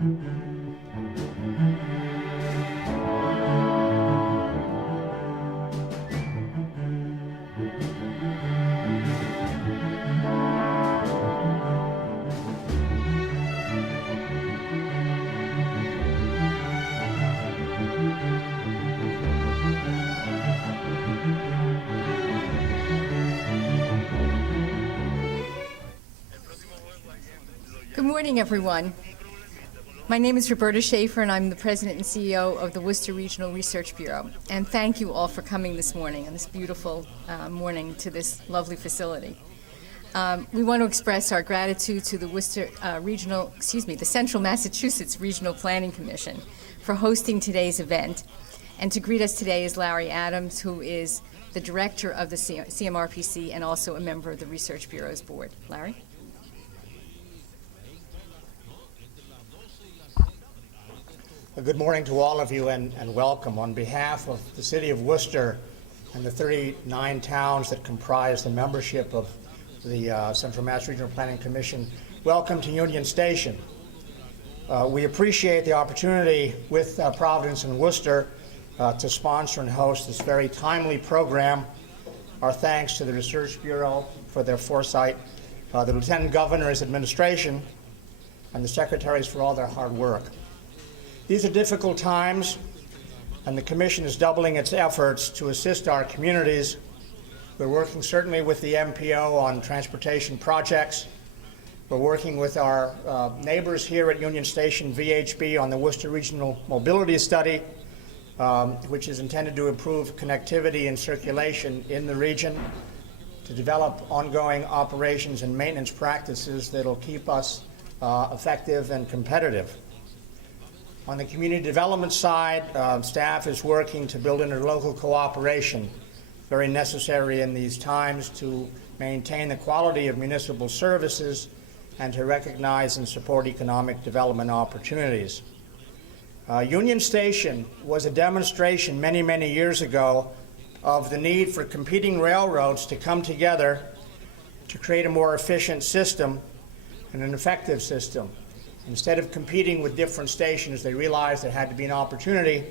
Good morning, everyone. My name is Roberta Schaefer, and I'm the President and CEO of the Worcester Regional Research Bureau. And thank you all for coming this morning, on this beautiful morning, to this lovely facility. We want to express our gratitude to the the Central Massachusetts Regional Planning Commission for hosting today's event. And to greet us today is Larry Adams, who is the director of the CMRPC and also a member of the Research Bureau's board. Larry? Good morning to all of you and welcome. On behalf of the City of Worcester and the 39 towns that comprise the membership of the Central Mass Regional Planning Commission, welcome to Union Station. We appreciate the opportunity with Providence and Worcester to sponsor and host this very timely program. Our thanks to the Research Bureau for their foresight, the Lieutenant Governor's administration, and the secretaries for all their hard work. These are difficult times, and the Commission is doubling its efforts to assist our communities. We're working certainly with the MPO on transportation projects. We're working with our neighbors here at Union Station, VHB, on the Worcester Regional Mobility Study, which is intended to improve connectivity and circulation in the region, to develop ongoing operations and maintenance practices that will keep us effective and competitive. On the community development side, staff is working to build interlocal cooperation, very necessary in these times to maintain the quality of municipal services and to recognize and support economic development opportunities. Union Station was a demonstration many, many years ago of the need for competing railroads to come together to create a more efficient system and an effective system. Instead of competing with different stations, they realized there had to be an opportunity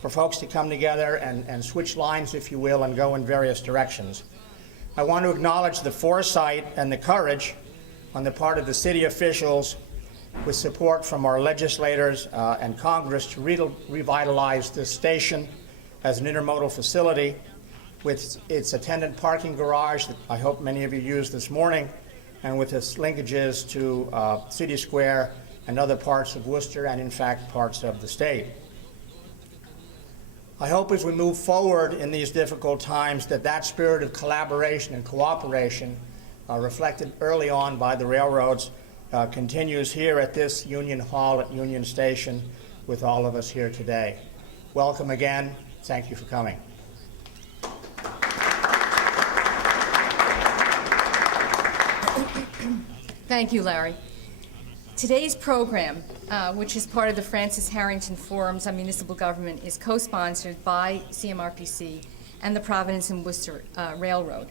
for folks to come together and switch lines, if you will, and go in various directions. I want to acknowledge the foresight and the courage on the part of the city officials, with support from our legislators and Congress, to revitalize this station as an intermodal facility with its attendant parking garage that I hope many of you used this morning, and with its linkages to City Square and other parts of Worcester and, in fact, parts of the state. I hope as we move forward in these difficult times that spirit of collaboration and cooperation reflected early on by the railroads continues here at this Union Hall at Union Station with all of us here today. Welcome again. Thank you for coming. Thank you, Larry. Today's program, which is part of the Francis Harrington Forums on Municipal Government, is co-sponsored by CMRPC and the Providence and Worcester Railroad.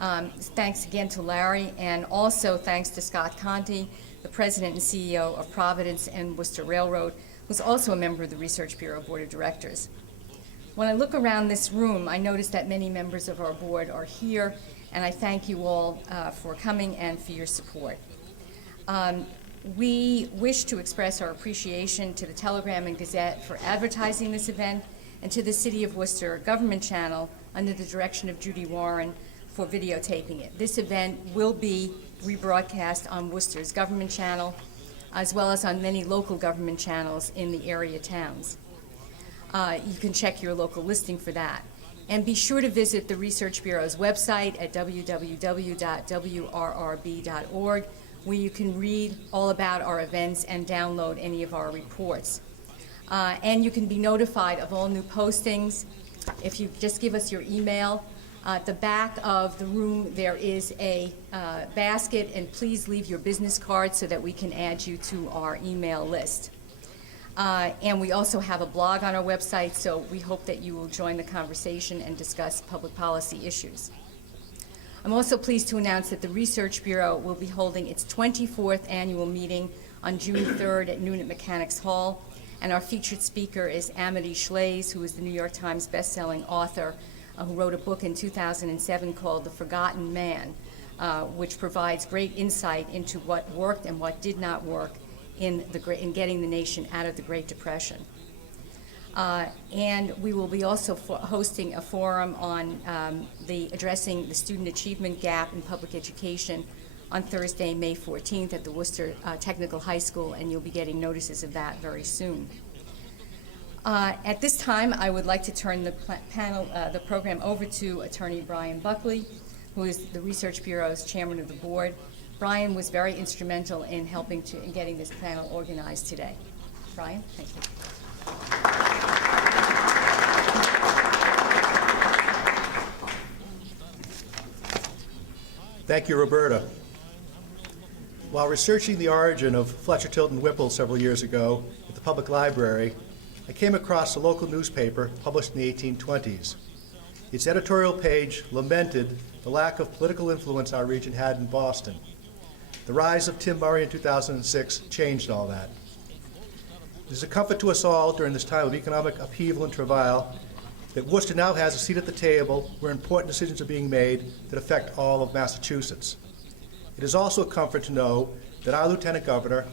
Thanks again to Larry, and also thanks to Scott Conti, the President and CEO of Providence and Worcester Railroad, who's also a member of the Research Bureau Board of Directors. When I look around this room, I notice that many members of our board are here, and I thank you all for coming and for your support. We wish to express our appreciation to the Telegram and Gazette for advertising this event, and to the City of Worcester Government Channel under the direction of Judy Warren for videotaping it. This event will be rebroadcast on Worcester's Government Channel, as well as on many local government channels in the area towns. You can check your local listing for that. And be sure to visit the Research Bureau's website at www.wrrb.org, where you can read all about our events and download any of our reports. And you can be notified of all new postings if you just give us your email. At the back of the room there is a basket, and please leave your business card so that we can add you to our email list. And we also have a blog on our website, so we hope that you will join the conversation and discuss public policy issues. I'm also pleased to announce that the Research Bureau will be holding its 24th annual meeting on June 3rd at noon at Mechanics Hall. And our featured speaker is Amity Shlaes, who is the New York Times bestselling author who wrote a book in 2007 called The Forgotten Man, which provides great insight into what worked and what did not work in getting the nation out of the Great Depression. And we will be also hosting a forum on addressing the student achievement gap in public education on Thursday, May 14th at the Worcester Technical High School, and you'll be getting notices of that very soon. At this time, I would like to turn the program over to Attorney Brian Buckley, who is the Research Bureau's chairman of the board. Brian was very instrumental in helping in getting this panel organized today. Brian, thank you. Thank you, Roberta. While researching the origin of Fletcher Tilton Whipple several years ago at the public library, I came across a local newspaper published in the 1820s. Its editorial page lamented the lack of political influence our region had in Boston. The rise of Tim Murray in 2006 changed all that. It is a comfort to us all during this time of economic upheaval and travail that Worcester now has a seat at the table where important decisions are being made that affect all of Massachusetts. It is also a comfort to know that our Lieutenant Governor,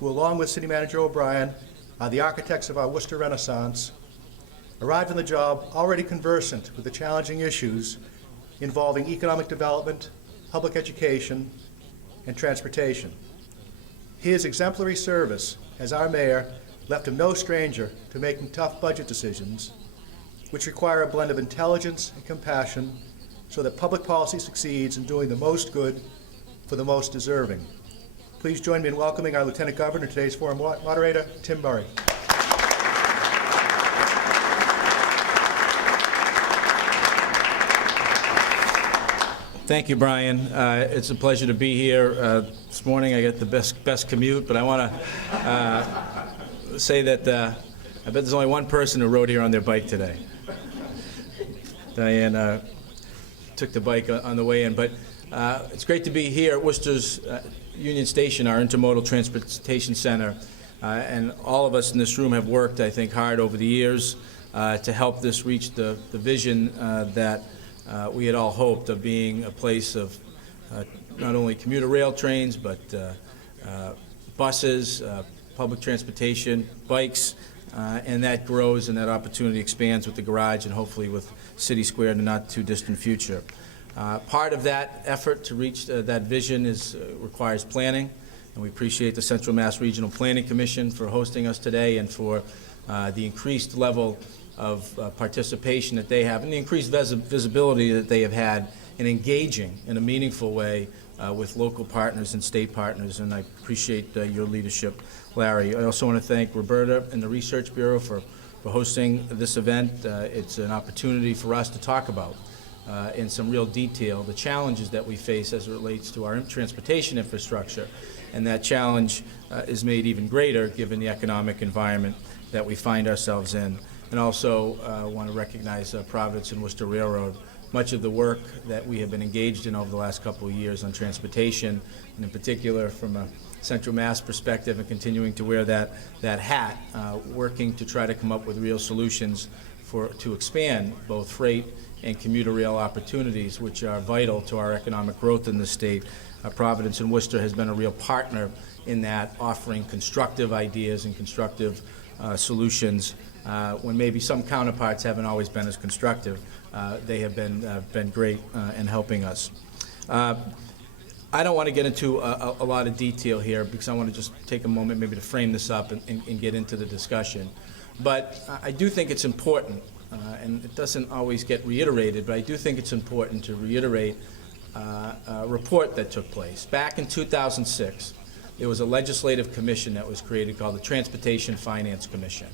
who along with City Manager O'Brien are the architects of our Worcester Renaissance, arrived on the job already conversant with the challenging issues involving economic development, public education, and transportation. His exemplary service as our mayor left him no stranger to making tough budget decisions, which require a blend of intelligence and compassion so that public policy succeeds in doing the most good for the most deserving. Please join me in welcoming our Lieutenant Governor, today's forum moderator, Tim Murray. Thank you, Brian. It's a pleasure to be here. This morning I got the best commute, but I want to say that I bet there's only one person who rode here on their bike today. Diane took the bike on the way in, but it's great to be here at Worcester's Union Station, our intermodal transportation center, and all of us in this room have worked, I think, hard over the years to help this reach the vision that we had all hoped of being a place of not only commuter rail trains, but buses, public transportation, bikes, and that grows and that opportunity expands with the garage and hopefully with City Square in the not too distant future. Part of that effort to reach that vision requires planning, and we appreciate the Central Mass Regional Planning Commission for hosting us today and for the increased level of participation that they have and the increased visibility that they have had in engaging in a meaningful way with local partners and state partners, and I appreciate your leadership, Larry. I also want to thank Roberta and the Research Bureau for hosting this event. It's an opportunity for us to talk about in some real detail the challenges that we face as it relates to our transportation infrastructure, and that challenge is made even greater given the economic environment that we find ourselves in. And also want to recognize Providence and Worcester Railroad. Much of the work that we have been engaged in over the last couple of years on transportation, and in particular from a Central Mass perspective and continuing to wear that hat, working to try to come up with real solutions to expand both freight and commuter rail opportunities, which are vital to our economic growth in the state. Providence and Worcester has been a real partner in that, offering constructive ideas and constructive solutions when maybe some counterparts haven't always been as constructive. They have been great in helping us. I don't want to get into a lot of detail here because I want to just take a moment maybe to frame this up and get into the discussion. But I do think it's important, and it doesn't always get reiterated, but I do think it's important to reiterate a report that took place. Back in 2006, there was a legislative commission that was created called the Transportation Finance Commission.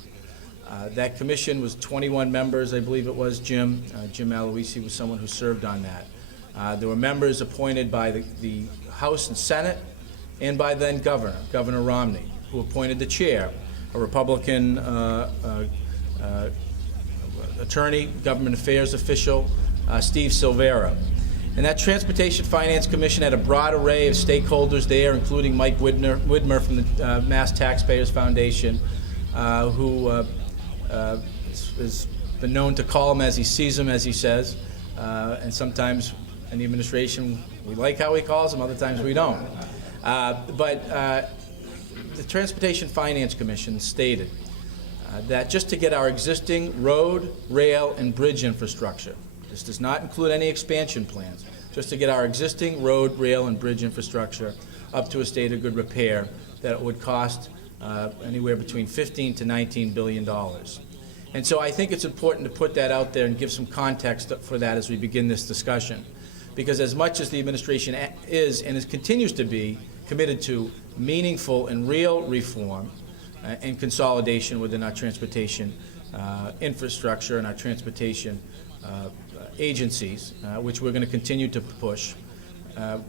That commission was 21 members, I believe it was, Jim. Jim Aloisi was someone who served on that. There were members appointed by the House and Senate and by then Governor Romney, who appointed the chair, a Republican attorney, government affairs official, Steve Silvera. And that Transportation Finance Commission had a broad array of stakeholders there, including Mike Widmer from the Mass Taxpayers Foundation, who has been known to call him as he sees him, as he says. And sometimes in the administration, we like how he calls him, other times we don't. But the Transportation Finance Commission stated that just to get our existing road, rail, and bridge infrastructure, this does not include any expansion plans, just to get our existing road, rail, and bridge infrastructure up to a state of good repair, that it would cost anywhere between $15 to $19 billion. And so I think it's important to put that out there and give some context for that as we begin this discussion. Because as much as the administration is and continues to be committed to meaningful and real reform and consolidation within our transportation infrastructure and our transportation agencies, which we're going to continue to push.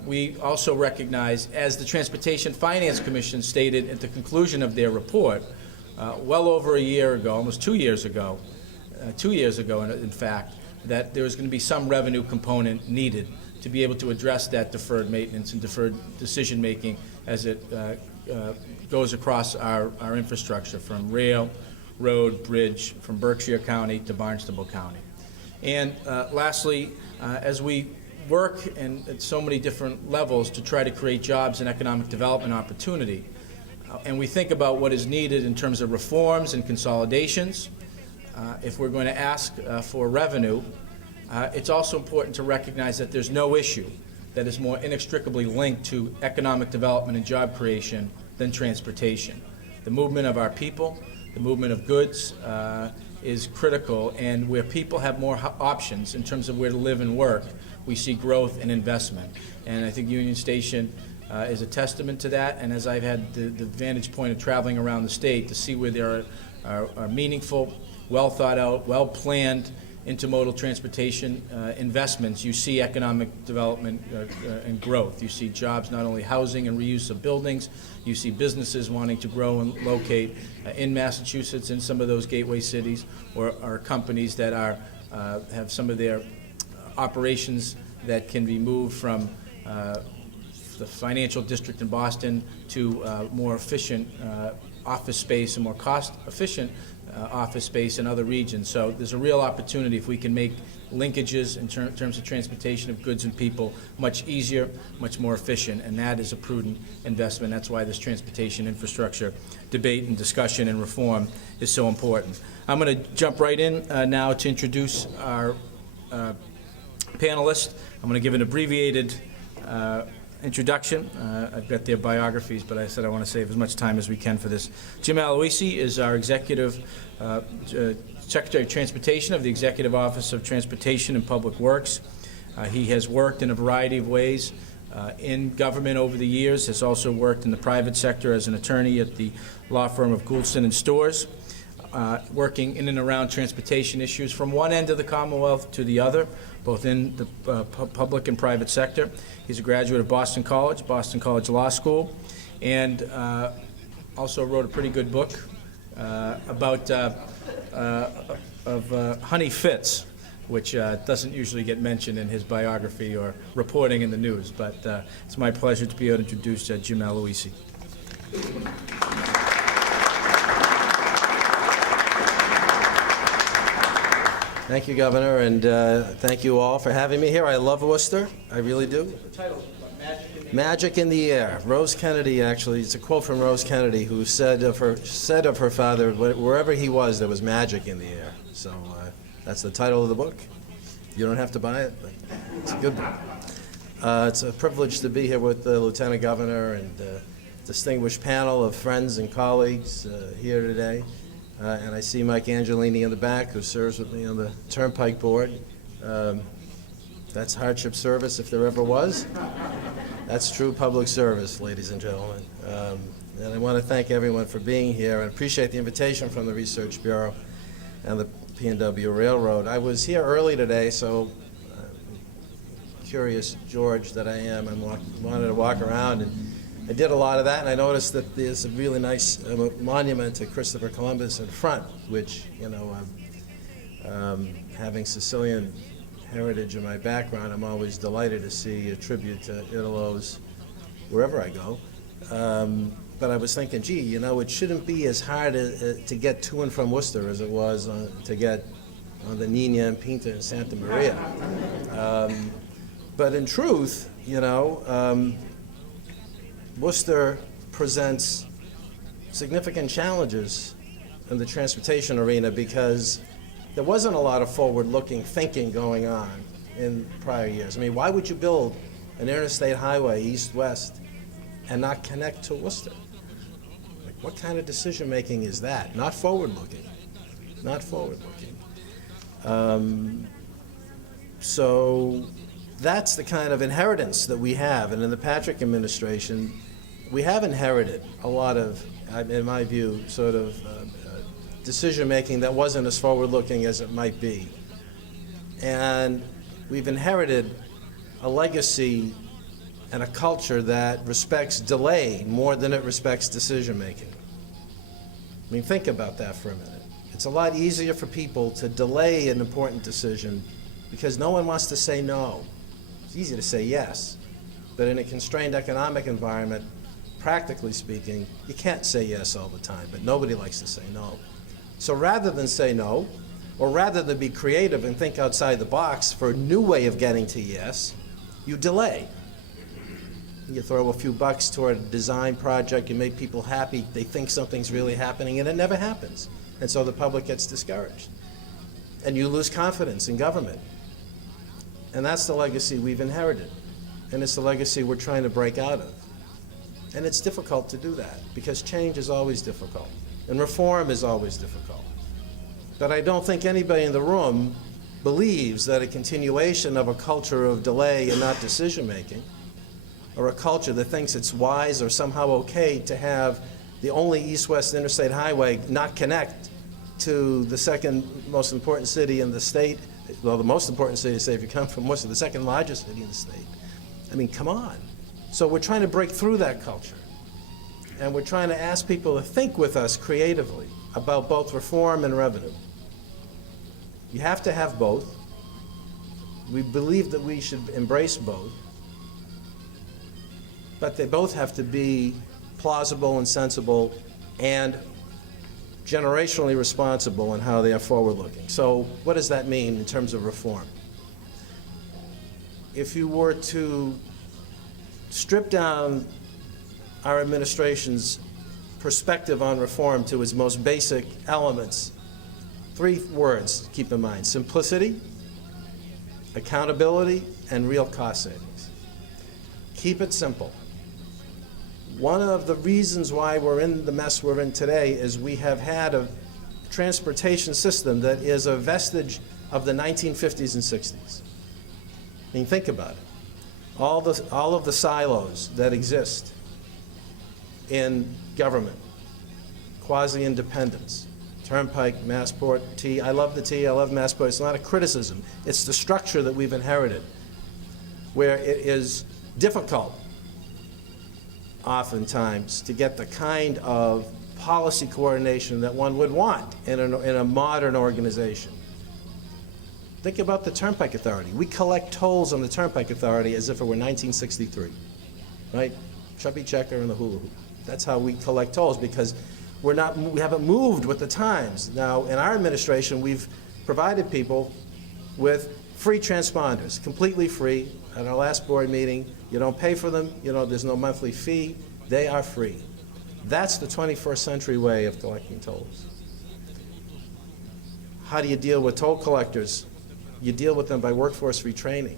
We also recognize, as the Transportation Finance Commission stated at the conclusion of their report, well over a year ago, almost 2 years ago, in fact, that there was going to be some revenue component needed to be able to address that deferred maintenance and deferred decision-making as it goes across our infrastructure from rail, road, bridge, from Berkshire County to Barnstable County. And lastly, as we work at so many different levels to try to create jobs and economic development opportunity, and we think about what is needed in terms of reforms and consolidations, if we're going to ask for revenue, it's also important to recognize that there's no issue that is more inextricably linked to economic development and job creation than transportation. The movement of our people, the movement of goods is critical, and where people have more options in terms of where to live and work, we see growth and investment. And I think Union Station is a testament to that, and as I've had the vantage point of traveling around the state to see where there are meaningful, well thought out, well planned intermodal transportation investments, you see economic development and growth. You see jobs, not only housing and reuse of buildings, you see businesses wanting to grow and locate in Massachusetts in some of those gateway cities, or companies that have some of their operations that can be moved from the financial district in Boston to more efficient office space and more cost-efficient office space in other regions. So there's a real opportunity if we can make linkages in terms of transportation of goods and people much easier, much more efficient, and that is a prudent investment. That's why this transportation infrastructure debate and discussion and reform is so important. I'm going to jump right in now to introduce our panelists. I'm going to give an abbreviated introduction. I've got their biographies, but I said I want to save as much time as we can for this. Jim Aloisi is our Executive Secretary of Transportation of the Executive Office of Transportation and Public Works. He has worked in a variety of ways in government over the years, has also worked in the private sector as an attorney at the law firm of Goulston and Storrs, working in and around transportation issues from one end of the Commonwealth to the other, both in the public and private sector. He's a graduate of Boston College Law School, and also wrote a pretty good book about Honey Fitz, which doesn't usually get mentioned in his biography or reporting in the news. But it's my pleasure to be able to introduce Jim Aloisi. Thank you, Governor, and thank you all for having me here. I love Worcester. I really do. The title, Magic in the Air. Rose Kennedy, actually, it's a quote from Rose Kennedy, who said of her father, wherever he was, there was magic in the air. So that's the title of the book. You don't have to buy it, but it's a good book. It's a privilege to be here with the Lieutenant Governor and distinguished panel of friends and colleagues here today. And I see Mike Angelini in the back, who serves with me on the Turnpike Board. That's hardship service if there ever was. That's true public service, ladies and gentlemen. And I want to thank everyone for being here and appreciate the invitation from the Research Bureau and the P&W Railroad. I was here early today, so curious George that I am, I wanted to walk around, and I did a lot of that, and I noticed that there's a really nice monument to Christopher Columbus in front, which, you know, having Sicilian heritage and my background, I'm always delighted to see a tribute to Italos wherever I go. But I was thinking, gee, you know, it shouldn't be as hard to get to and from Worcester as it was to get on the Nina and Pinta and Santa Maria. But in truth, you know, Worcester presents significant challenges in the transportation arena because there wasn't a lot of forward-looking thinking going on in prior years. I mean, why would you build an interstate highway east-west and not connect to Worcester? Like, what kind of decision-making is that? Not forward-looking. Not forward-looking. So that's the kind of inheritance that we have. And in the Patrick administration, we have inherited a lot of, in my view, sort of decision-making that wasn't as forward-looking as it might be. And we've inherited a legacy and a culture that respects delay more than it respects decision-making. I mean, think about that for a minute. It's a lot easier for people to delay an important decision because no one wants to say no. It's easy to say yes. But in a constrained economic environment, practically speaking, you can't say yes all the time, but nobody likes to say no. So rather than say no, or rather than be creative and think outside the box for a new way of getting to yes, you delay. You throw a few bucks toward a design project, you make people happy, they think something's really happening, and it never happens. And so the public gets discouraged. And you lose confidence in government. And that's the legacy we've inherited. And it's the legacy we're trying to break out of. And it's difficult to do that, because change is always difficult. And reform is always difficult. But I don't think anybody in the room believes that a continuation of a culture of delay and not decision-making, or a culture that thinks it's wise or somehow okay to have the only east-west interstate highway not connect to the second most important city in the state, well, the most important city in the state if you come from Worcester, the second largest city in the state. I mean, come on. So we're trying to break through that culture. And we're trying to ask people to think with us creatively about both reform and revenue. You have to have both. We believe that we should embrace both. But they both have to be plausible and sensible and generationally responsible in how they are forward-looking. So what does that mean in terms of reform? If you were to strip down our administration's perspective on reform to its most basic elements, 3 words to keep in mind: simplicity, accountability, and real cost savings. Keep it simple. One of the reasons why we're in the mess we're in today is we have had a transportation system that is a vestige of the 1950s and 60s. I mean, think about it. All of the silos that exist in government, quasi-independence, Turnpike, Massport, T. I love the T, I love Massport. It's not a criticism. It's the structure that we've inherited, where it is difficult oftentimes to get the kind of policy coordination that one would want in a modern organization. Think about the Turnpike Authority. We collect tolls on the Turnpike Authority as if it were 1963, right? Chubby Checker and the hula hoop. That's how we collect tolls, because we haven't moved with the times. Now, in our administration, we've provided people with free transponders, completely free. At our last board meeting, you don't pay for them, there's no monthly fee, they are free. That's the 21st century way of collecting tolls. How do you deal with toll collectors? You deal with them by workforce retraining.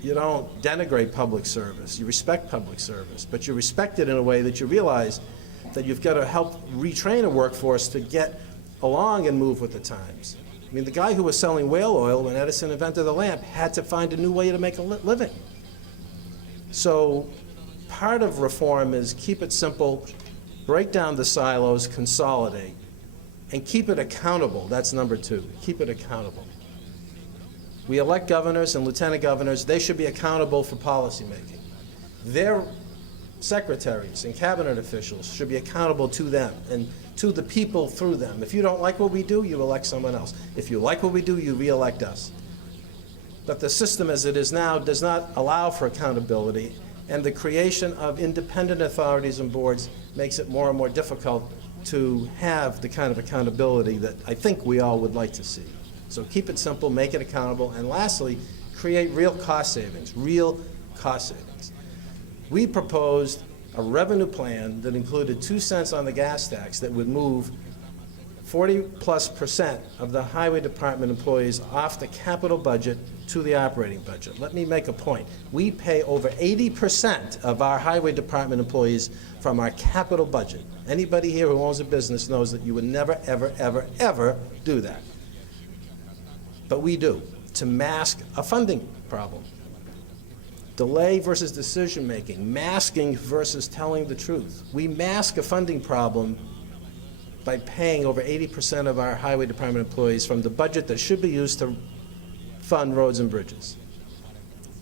You don't denigrate public service. You respect public service, but you respect it in a way that you realize that you've got to help retrain a workforce to get along and move with the times. I mean, the guy who was selling whale oil when Edison invented the lamp had to find a new way to make a living. So part of reform is keep it simple, break down the silos, consolidate, and keep it accountable. That's number 2. Keep it accountable. We elect governors and lieutenant governors. They should be accountable for policymaking. Their secretaries and cabinet officials should be accountable to them and to the people through them. If you don't like what we do, you elect someone else. If you like what we do, you re-elect us. But the system as it is now does not allow for accountability, and the creation of independent authorities and boards makes it more and more difficult to have the kind of accountability that I think we all would like to see. So keep it simple, make it accountable, and lastly, create real cost savings, real cost savings. We proposed a revenue plan that included 2 cents on the gas tax that would move 40+% of the highway department employees off the capital budget to the operating budget. Let me make a point. We pay over 80% of our highway department employees from our capital budget. Anybody here who owns a business knows that you would never, ever, ever, ever do that. But we do, to mask a funding problem. Delay versus decision-making, masking versus telling the truth. We mask a funding problem by paying over 80% of our highway department employees from the budget that should be used to fund roads and bridges.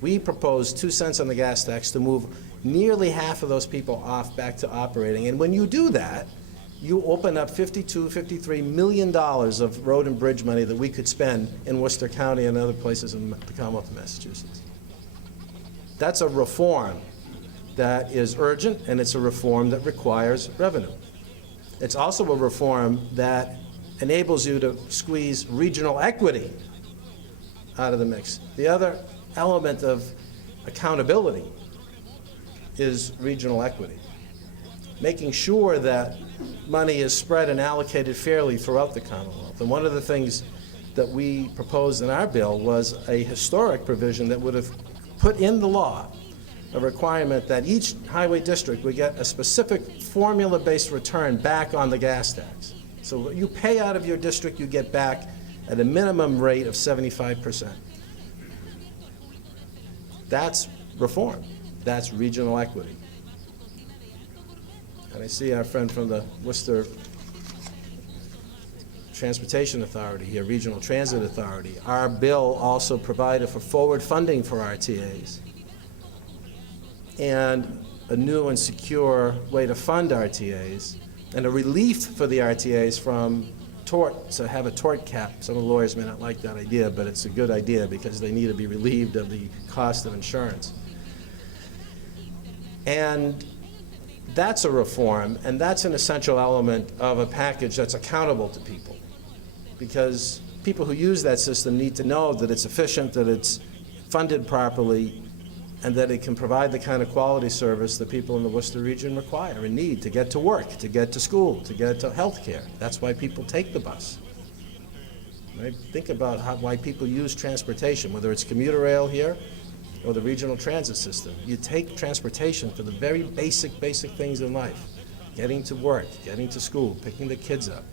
We propose 2 cents on the gas tax to move nearly half of those people off back to operating. And when you do that, you open up $53 million of road and bridge money that we could spend in Worcester County and other places in the Commonwealth of Massachusetts. That's a reform that is urgent, and it's a reform that requires revenue. It's also a reform that enables you to squeeze regional equity out of the mix. The other element of accountability is regional equity, making sure that money is spread and allocated fairly throughout the Commonwealth. And one of the things that we proposed in our bill was a historic provision that would have put in the law a requirement that each highway district would get a specific formula-based return back on the gas tax. So what you pay out of your district, you get back at a minimum rate of 75%. That's reform. That's regional equity. And I see our friend from the Worcester Transportation Authority here, Regional Transit Authority. Our bill also provided for forward funding for RTAs and a new and secure way to fund RTAs, and a relief for the RTAs from tort, so have a tort cap. Some of the lawyers may not like that idea, but it's a good idea because they need to be relieved of the cost of insurance. And that's a reform, and that's an essential element of a package that's accountable to people, because people who use that system need to know that it's efficient, that it's funded properly, and that it can provide the kind of quality service that people in the Worcester region require and need to get to work, to get to school, to get to health care. That's why people take the bus. Right? Think about why people use transportation, whether it's commuter rail here or the regional transit system. You take transportation for the very basic things in life. Getting to work, getting to school, picking the kids up.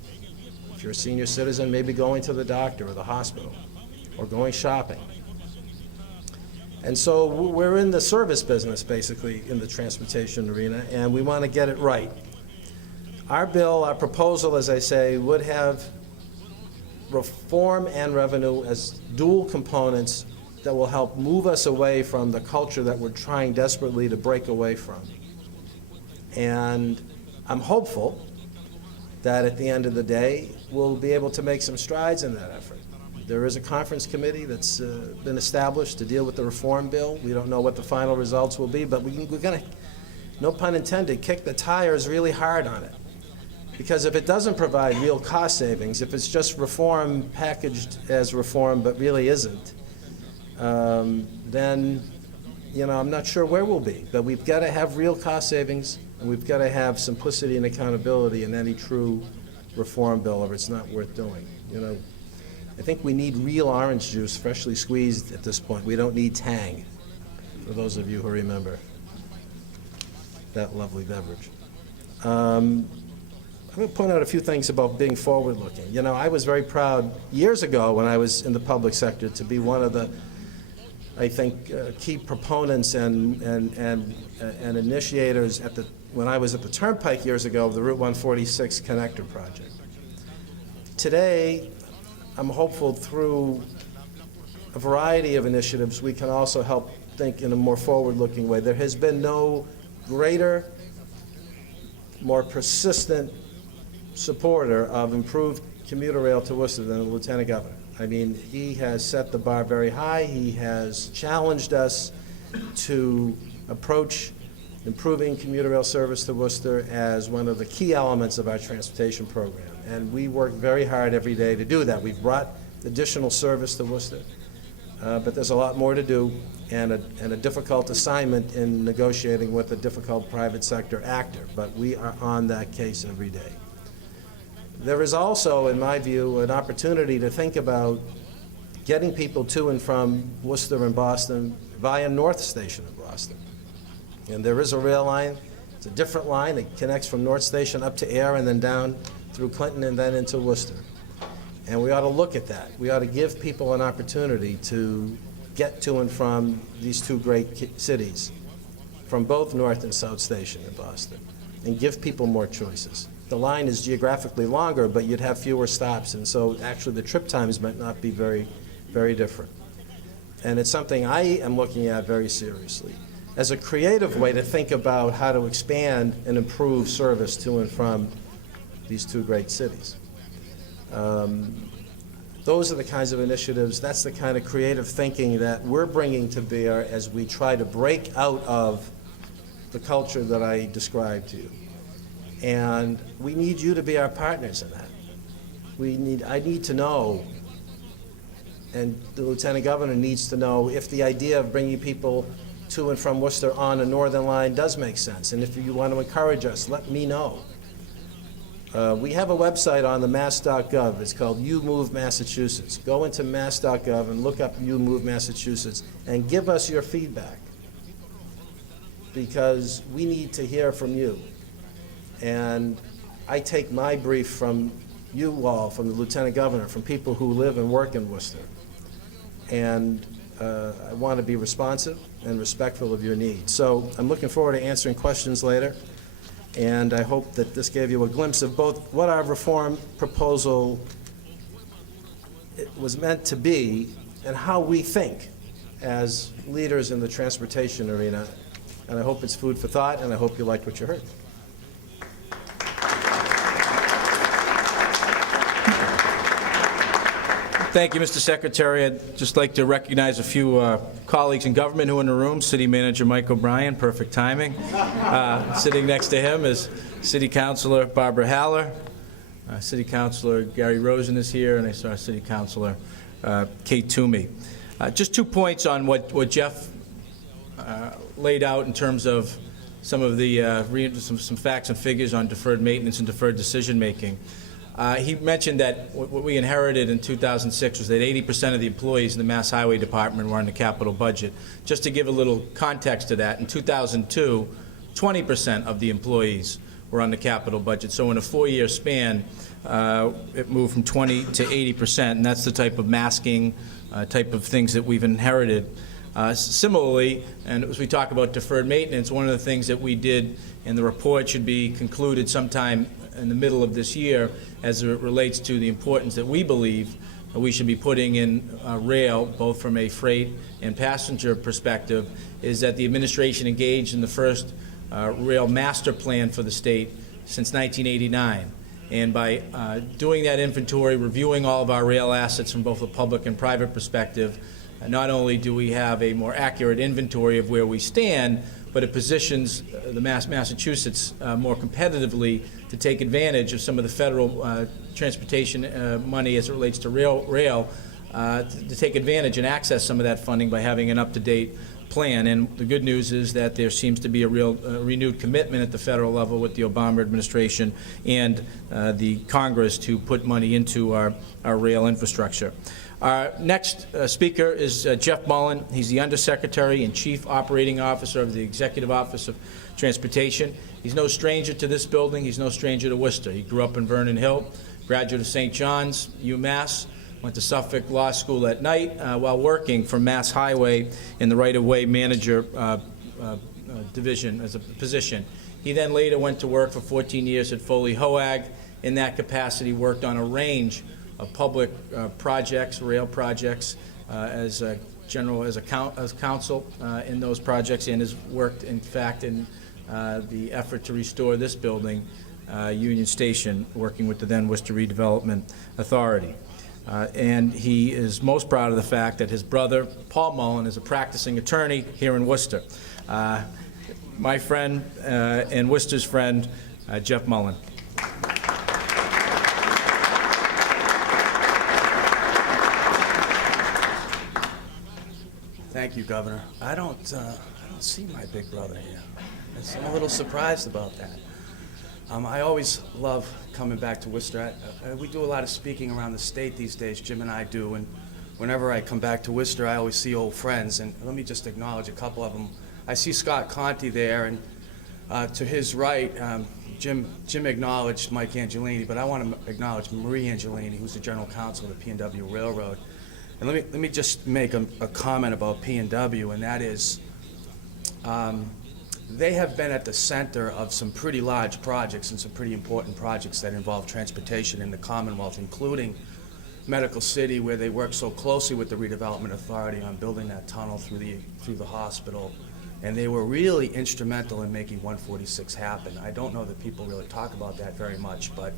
If you're a senior citizen, maybe going to the doctor or the hospital, or going shopping. And so we're in the service business, basically, in the transportation arena, and we want to get it right. Our bill, our proposal, as I say, would have reform and revenue as dual components that will help move us away from the culture that we're trying desperately to break away from. And I'm hopeful that at the end of the day, we'll be able to make some strides in that effort. There is a conference committee that's been established to deal with the reform bill. We don't know what the final results will be, but we're going to, no pun intended, kick the tires really hard on it. Because if it doesn't provide real cost savings, if it's just reform packaged as reform but really isn't, then, I'm not sure where we'll be. But we've got to have real cost savings, and we've got to have simplicity and accountability in any true reform bill, or it's not worth doing. I think we need real orange juice, freshly squeezed at this point. We don't need Tang, for those of you who remember that lovely beverage. I'm going to point out a few things about being forward-looking. I was very proud years ago when I was in the public sector to be one of the, I think, key proponents and initiators when I was at the Turnpike years ago of the Route 146 Connector Project. Today, I'm hopeful through a variety of initiatives we can also help think in a more forward-looking way. There has been no greater, more persistent supporter of improved commuter rail to Worcester than the Lieutenant Governor. I mean, he has set the bar very high. He has challenged us to approach improving commuter rail service to Worcester as one of the key elements of our transportation program. And we work very hard every day to do that. We've brought additional service to Worcester, but there's a lot more to do, and a difficult assignment in negotiating with a difficult private sector actor. But we are on that case every day. There is also, in my view, an opportunity to think about getting people to and from Worcester and Boston via North Station in Boston. And there is a rail line. It's a different line. It connects from North Station up to Air and then down through Clinton and then into Worcester. And we ought to look at that. We ought to give people an opportunity to get to and from these two great cities, from both North and South Station in Boston, and give people more choices. The line is geographically longer, but you'd have fewer stops, and so actually the trip times might not be very, very different. And it's something I am looking at very seriously as a creative way to think about how to expand and improve service to and from these two great cities. Those are the kinds of initiatives, that's the kind of creative thinking that we're bringing to bear as we try to break out of the culture that I described to you. And we need you to be our partners in that. I need to know, and the Lieutenant Governor needs to know, if the idea of bringing people to and from Worcester on a Northern Line does make sense. And if you want to encourage us, let me know. We have a website on the mass.gov. It's called You Move Massachusetts. Go into mass.gov and look up You Move Massachusetts and give us your feedback, because we need to hear from you. And I take my brief from you all, from the Lieutenant Governor, from people who live and work in Worcester. And I want to be responsive and respectful of your needs. So I'm looking forward to answering questions later. And I hope that this gave you a glimpse of both what our reform proposal was meant to be and how we think as leaders in the transportation arena. And I hope it's food for thought, and I hope you liked what you heard. Thank you, Mr. Secretary. I'd just like to recognize a few colleagues in government who are in the room. City Manager Mike O'Brien, perfect timing. Sitting next to him is City Councilor Barbara Haller. City Councilor Gary Rosen is here, and I saw City Councilor Kate Toomey. Just 2 points on what Jeff laid out in terms of some of the some facts and figures on deferred maintenance and deferred decision making. He mentioned that what we inherited in 2006 was that 80% of the employees in the Mass Highway Department were on the capital budget. Just to give a little context to that, in 2002, 20% of the employees were on the capital budget. So in a 4-year span, it moved from 20 to 80%, and that's the type of masking, type of things that we've inherited. Similarly, and as we talk about deferred maintenance, one of the things that we did, and the report should be concluded sometime in the middle of this year, as it relates to the importance that we believe we should be putting in rail, both from a freight and passenger perspective, is that the administration engaged in the first rail master plan for the state since 1989. And by doing that inventory, reviewing all of our rail assets from both a public and private perspective, not only do we have a more accurate inventory of where we stand, but it positions the Massachusetts more competitively to take advantage of some of the federal transportation money as it relates to rail to take advantage and access some of that funding by having an up-to-date plan. And the good news is that there seems to be a real renewed commitment at the federal level with the Obama administration and the Congress to put money into our rail infrastructure. Our next speaker is Jeff Mullen. He's the Undersecretary and Chief Operating Officer of the Executive Office of Transportation. He's no stranger to this building. He's no stranger to Worcester. He grew up in Vernon Hill, graduate of St. John's, UMass, went to Suffolk Law School at night while working for Mass Highway in the right-of-way manager division as a position. He then later went to work for 14 years at Foley Hoag. In that capacity, worked on a range of public projects, rail projects, as counsel in those projects, and has worked, in fact, in the effort to restore this building, Union Station, working with the then Worcester Redevelopment Authority. And he is most proud of the fact that his brother, Paul Mullen, is a practicing attorney here in Worcester. My friend and Worcester's friend, Jeff Mullen. Thank you, Governor. I don't see my big brother here. I'm a little surprised about that. I always love coming back to Worcester. We do a lot of speaking around the state these days, Jim and I do, and whenever I come back to Worcester, I always see old friends, and let me just acknowledge a couple of them. I see Scott Conti there, and to his right, Jim acknowledged Mike Angelini, but I want to acknowledge Marie Angelini, who's the general counsel of the P&W Railroad. And let me just make a comment about P&W, and that is they have been at the center of some pretty large projects and some pretty important projects that involve transportation in the Commonwealth, including Medical City, where they work so closely with the Redevelopment Authority on building that tunnel through the hospital. And they were really instrumental in making 146 happen. I don't know that people really talk about that very much, but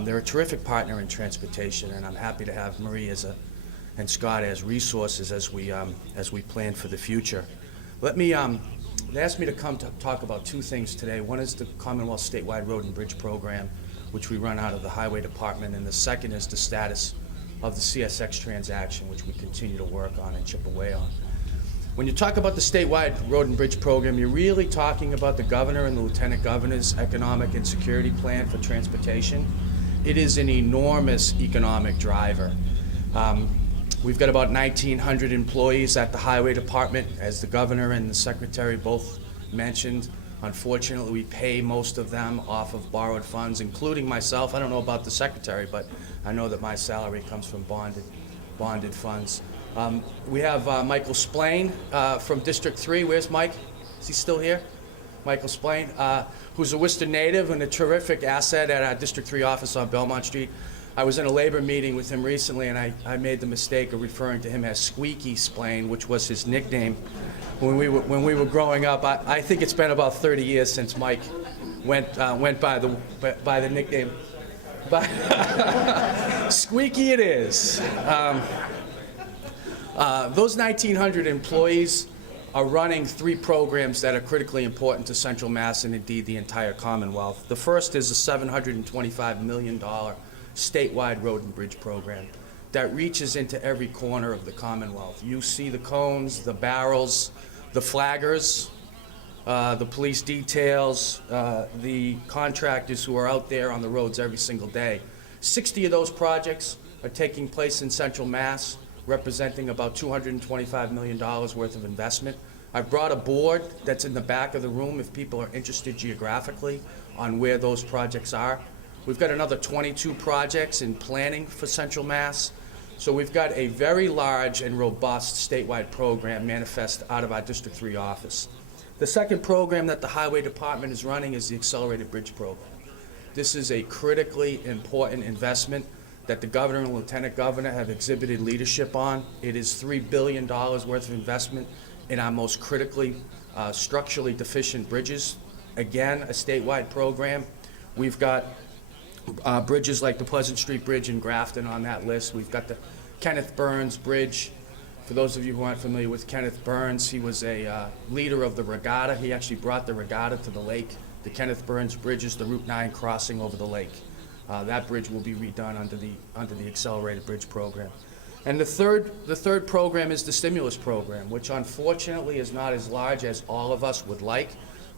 they're a terrific partner in transportation, and I'm happy to have Marie and Scott as resources as we plan for the future. They asked me to come to talk about two things today. One is the Commonwealth Statewide Road and Bridge Program, which we run out of the Highway Department, and the second is the status of the CSX transaction, which we continue to work on and chip away on. When you talk about the Statewide Road and Bridge Program, you're really talking about the governor and the lieutenant governor's economic and security plan for transportation. It is an enormous economic driver. We've got about 1,900 employees at the Highway Department, as the governor and the secretary both mentioned. Unfortunately, we pay most of them off of borrowed funds, including myself. I don't know about the secretary, but I know that my salary comes from bonded funds. We have Michael Splain from District 3. Where's Mike? Is he still here? Michael Splain, who's a Worcester native and a terrific asset at our District 3 office on Belmont Street. I was in a labor meeting with him recently, and I made the mistake of referring to him as Squeaky Splain, which was his nickname when we were growing up. I think it's been about 30 years since Mike went by the nickname. Squeaky it is. Those 1,900 employees are running three programs that are critically important to Central Mass and indeed the entire Commonwealth. The first is a $725 million statewide road and bridge program that reaches into every corner of the Commonwealth. You see the cones, the barrels, the flaggers, the police details, the contractors who are out there on the roads every single day. 60 of those projects are taking place in Central Mass, representing about $225 million worth of investment. I've brought a board that's in the back of the room if people are interested geographically on where those projects are. We've got another 22 projects in planning for Central Mass. So we've got a very large and robust statewide program manifest out of our District 3 office. The second program that the Highway Department is running is the Accelerated Bridge Program. This is a critically important investment that the governor and lieutenant governor have exhibited leadership on. It is $3 billion worth of investment in our most critically structurally deficient bridges. Again, a statewide program. We've got bridges like the Pleasant Street Bridge in Grafton on that list. We've got the Kenneth Burns Bridge. For those of you who aren't familiar with Kenneth Burns, he was a leader of the regatta. He actually brought the regatta to the lake. The Kenneth Burns Bridge is the Route 9 crossing over the lake. That bridge will be redone under the Accelerated Bridge Program. And the third program is the stimulus program, which unfortunately is not as large as all of us would like,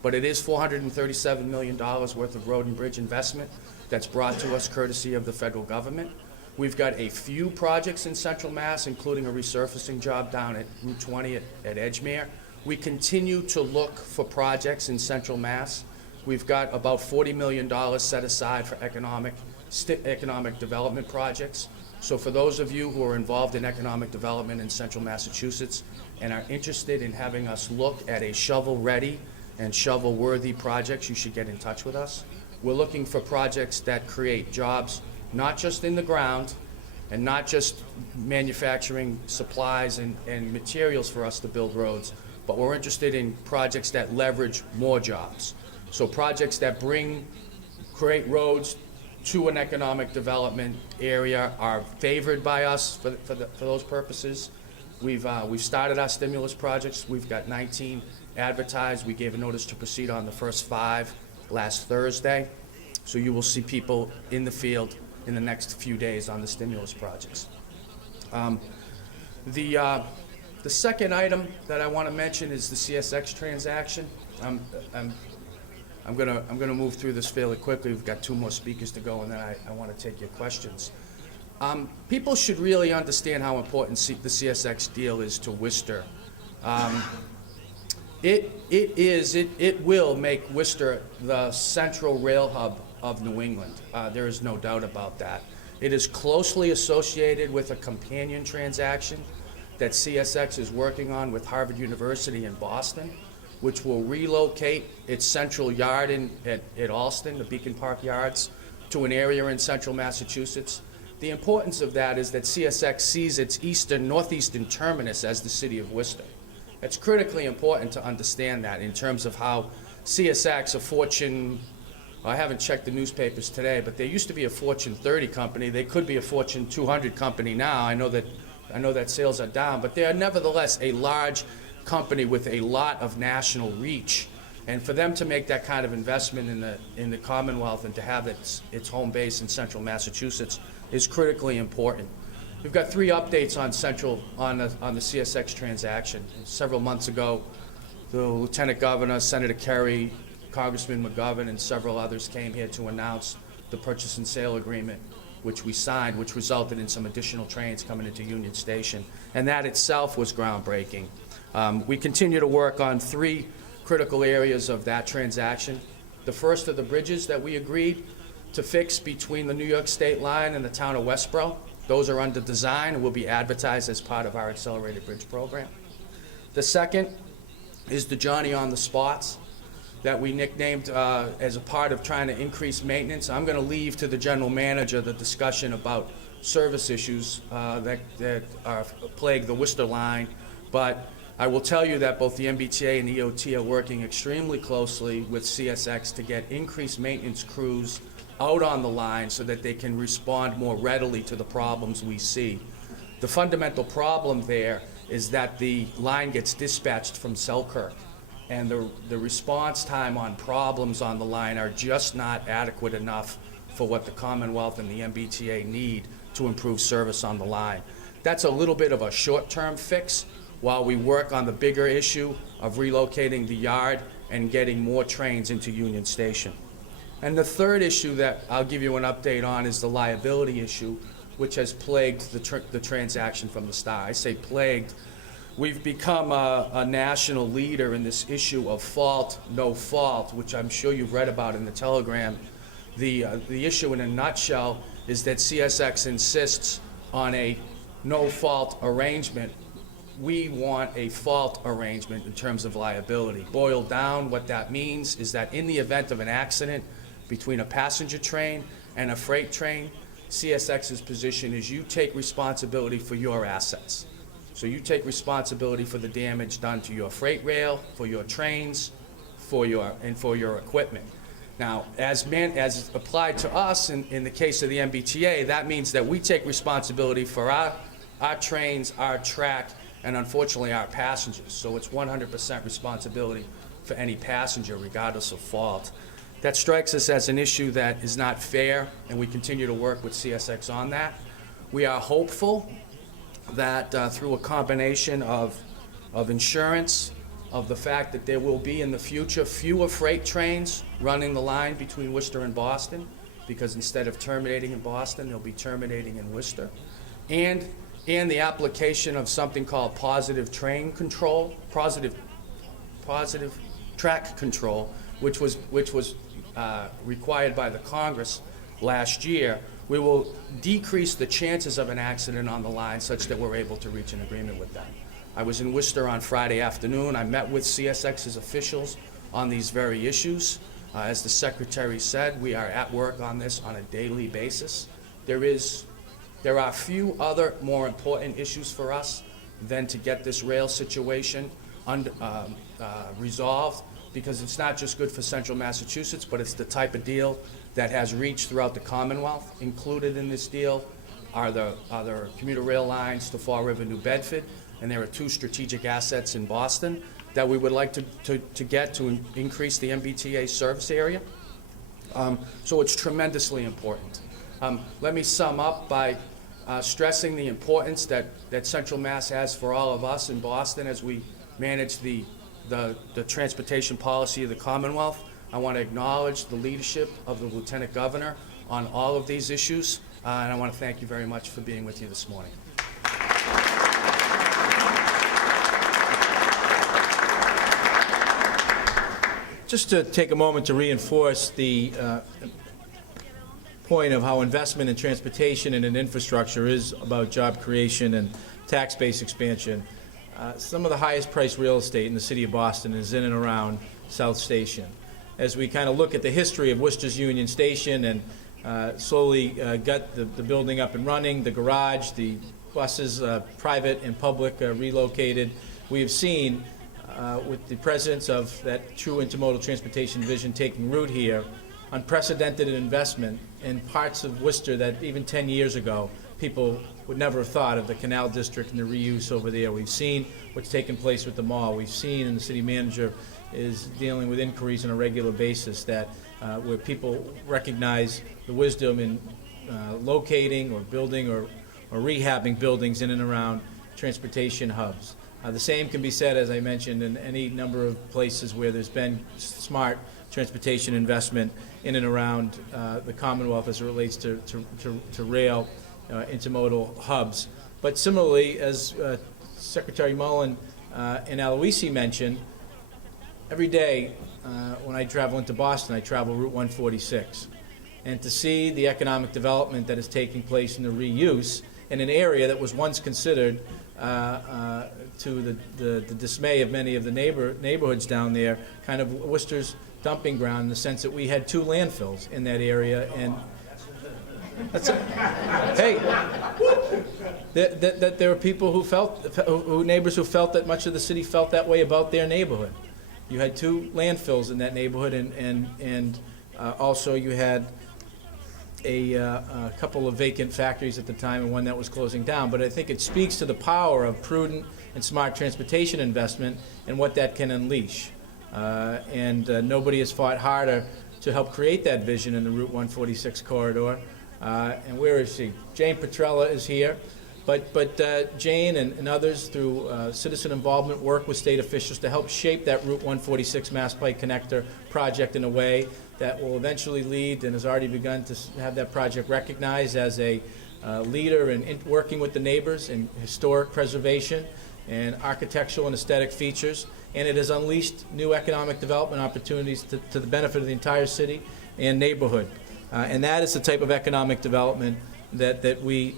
but it is $437 million worth of road and bridge investment that's brought to us courtesy of the federal government. We've got a few projects in Central Mass, including a resurfacing job down at Route 20 at Edgemere. We continue to look for projects in Central Mass. We've got about $40 million set aside for economic development projects. So for those of you who are involved in economic development in Central Massachusetts and are interested in having us look at a shovel-ready and shovel-worthy projects, you should get in touch with us. We're looking for projects that create jobs, not just in the ground and not just manufacturing supplies and materials for us to build roads, but we're interested in projects that leverage more jobs. So projects that create roads to an economic development area are favored by us for those purposes. We've started our stimulus projects. We've got 19 advertised. We gave a notice to proceed on the first 5 last Thursday. So you will see people in the field in the next few days on the stimulus projects. The second item that I want to mention is the CSX transaction. I'm gonna move through this fairly quickly. We've got 2 more speakers to go, and then I want to take your questions. People should really understand how important the CSX deal is to Worcester. It will make Worcester the central rail hub of New England. There is no doubt about that. It is closely associated with a companion transaction that CSX is working on with Harvard University in Boston, which will relocate its central yard at Alston, the Beacon Park Yards, to an area in central Massachusetts. The importance of that is that CSX sees its northeastern terminus as the city of Worcester. It's critically important to understand that in terms of how CSX, a Fortune, I haven't checked the newspapers today, but there used to be a Fortune 30 company. They could be a Fortune 200 company now. I know that sales are down, but they are nevertheless a large company with a lot of national reach. And for them to make that kind of investment in the Commonwealth and to have its home base in central Massachusetts is critically important. We've got 3 updates on the CSX transaction. Several months ago, the Lieutenant Governor, Senator Kerry, Congressman McGovern, and several others came here to announce the purchase and sale agreement, which we signed, which resulted in some additional trains coming into Union Station. And that itself was groundbreaking. We continue to work on 3 critical areas of that transaction. The first are the bridges that we agreed to fix between the New York State line and the town of Westboro. Those are under design and will be advertised as part of our accelerated bridge program. The second is the Johnny on the Spots that we nicknamed as a part of trying to increase maintenance. I'm going to leave to the general manager the discussion about service issues that plague the Worcester line, but I will tell you that both the MBTA and EOT are working extremely closely with CSX to get increased maintenance crews out on the line so that they can respond more readily to the problems we see. The fundamental problem there is that the line gets dispatched from Selkirk, and the response time on problems on the line are just not adequate enough for what the Commonwealth and the MBTA need to improve service on the line. That's a little bit of a short-term fix while we work on the bigger issue of relocating the yard and getting more trains into Union Station. And the third issue that I'll give you an update on is the liability issue, which has plagued the transaction from the start. I say plagued. We've become a national leader in this issue of fault, no fault, which I'm sure you've read about in the Telegram. The issue in a nutshell is that CSX insists on a no-fault arrangement. We want a fault arrangement in terms of liability. Boiled down, what that means is that in the event of an accident between a passenger train and a freight train, CSX's position is you take responsibility for your assets. So you take responsibility for the damage done to your freight rail, for your trains, for your equipment. Now, as applied to us in the case of the MBTA, that means that we take responsibility for our trains, our track, and unfortunately our passengers. So it's 100% responsibility for any passenger, regardless of fault. That strikes us as an issue that is not fair, and we continue to work with CSX on that. We are hopeful that through a combination of insurance, of the fact that there will be in the future fewer freight trains running the line between Worcester and Boston, because instead of terminating in Boston, they'll be terminating in Worcester, and the application of something called positive track control, which was required by the Congress last year. We will decrease the chances of an accident on the line such that we're able to reach an agreement with them. I was in Worcester on Friday afternoon. I met with CSX's officials on these very issues. As the Secretary said, we are at work on this on a daily basis. There are few other more important issues for us than to get this rail situation resolved, because it's not just good for central Massachusetts, but it's the type of deal that has reach throughout the Commonwealth. Included in this deal are the commuter rail lines to Fall River, New Bedford, and there are 2 strategic assets in Boston that we would like to get to increase the MBTA service area. So it's tremendously important. Let me sum up by stressing the importance that Central Mass has for all of us in Boston as we manage the transportation policy of the Commonwealth. I want to acknowledge the leadership of the Lieutenant Governor on all of these issues, and I want to thank you very much for being with you this morning. Just to take a moment to reinforce the point of how investment in transportation and in infrastructure is about job creation and tax base expansion. Some of the highest priced real estate in the city of Boston is in and around South Station. As we kind of look at the history of Worcester's Union Station and slowly got the building up and running, the garage, the buses, private and public, relocated, we have seen with the presence of that true intermodal transportation vision taking root here, unprecedented investment in parts of Worcester that even 10 years ago people would never have thought of, the Canal District and the reuse over there. We've seen what's taken place with the mall. We've seen, and the city manager is dealing with inquiries on a regular basis, that where people recognize the wisdom in locating or building or rehabbing buildings in and around transportation hubs. The same can be said, as I mentioned, in any number of places where there's been smart transportation investment in and around the Commonwealth as it relates to rail intermodal hubs. But similarly, as Secretary Mullen and Aloisi mentioned, every day when I travel into Boston, I travel Route 146. And to see the economic development that is taking place in the reuse in an area that was once considered to the dismay of many of the neighborhoods down there, kind of Worcester's dumping ground, in the sense that we had 2 landfills in that area. And that's hey, that there were people neighbors who felt that much of the city felt that way about their neighborhood. You had 2 landfills in that neighborhood, and also you had a couple of vacant factories at the time and one that was closing down. But I think it speaks to the power of prudent and smart transportation investment and what that can unleash. Nobody has fought harder to help create that vision in the Route 146 corridor. And where is she? Jane Petrella is here. But Jane and others, through citizen involvement, work with state officials to help shape that Route 146 Mass Pike Connector project in a way that will eventually lead, and has already begun to have that project recognized as a leader in working with the neighbors in historic preservation and architectural and aesthetic features. And it has unleashed new economic development opportunities to the benefit of the entire city and neighborhood. And that is the type of economic development that we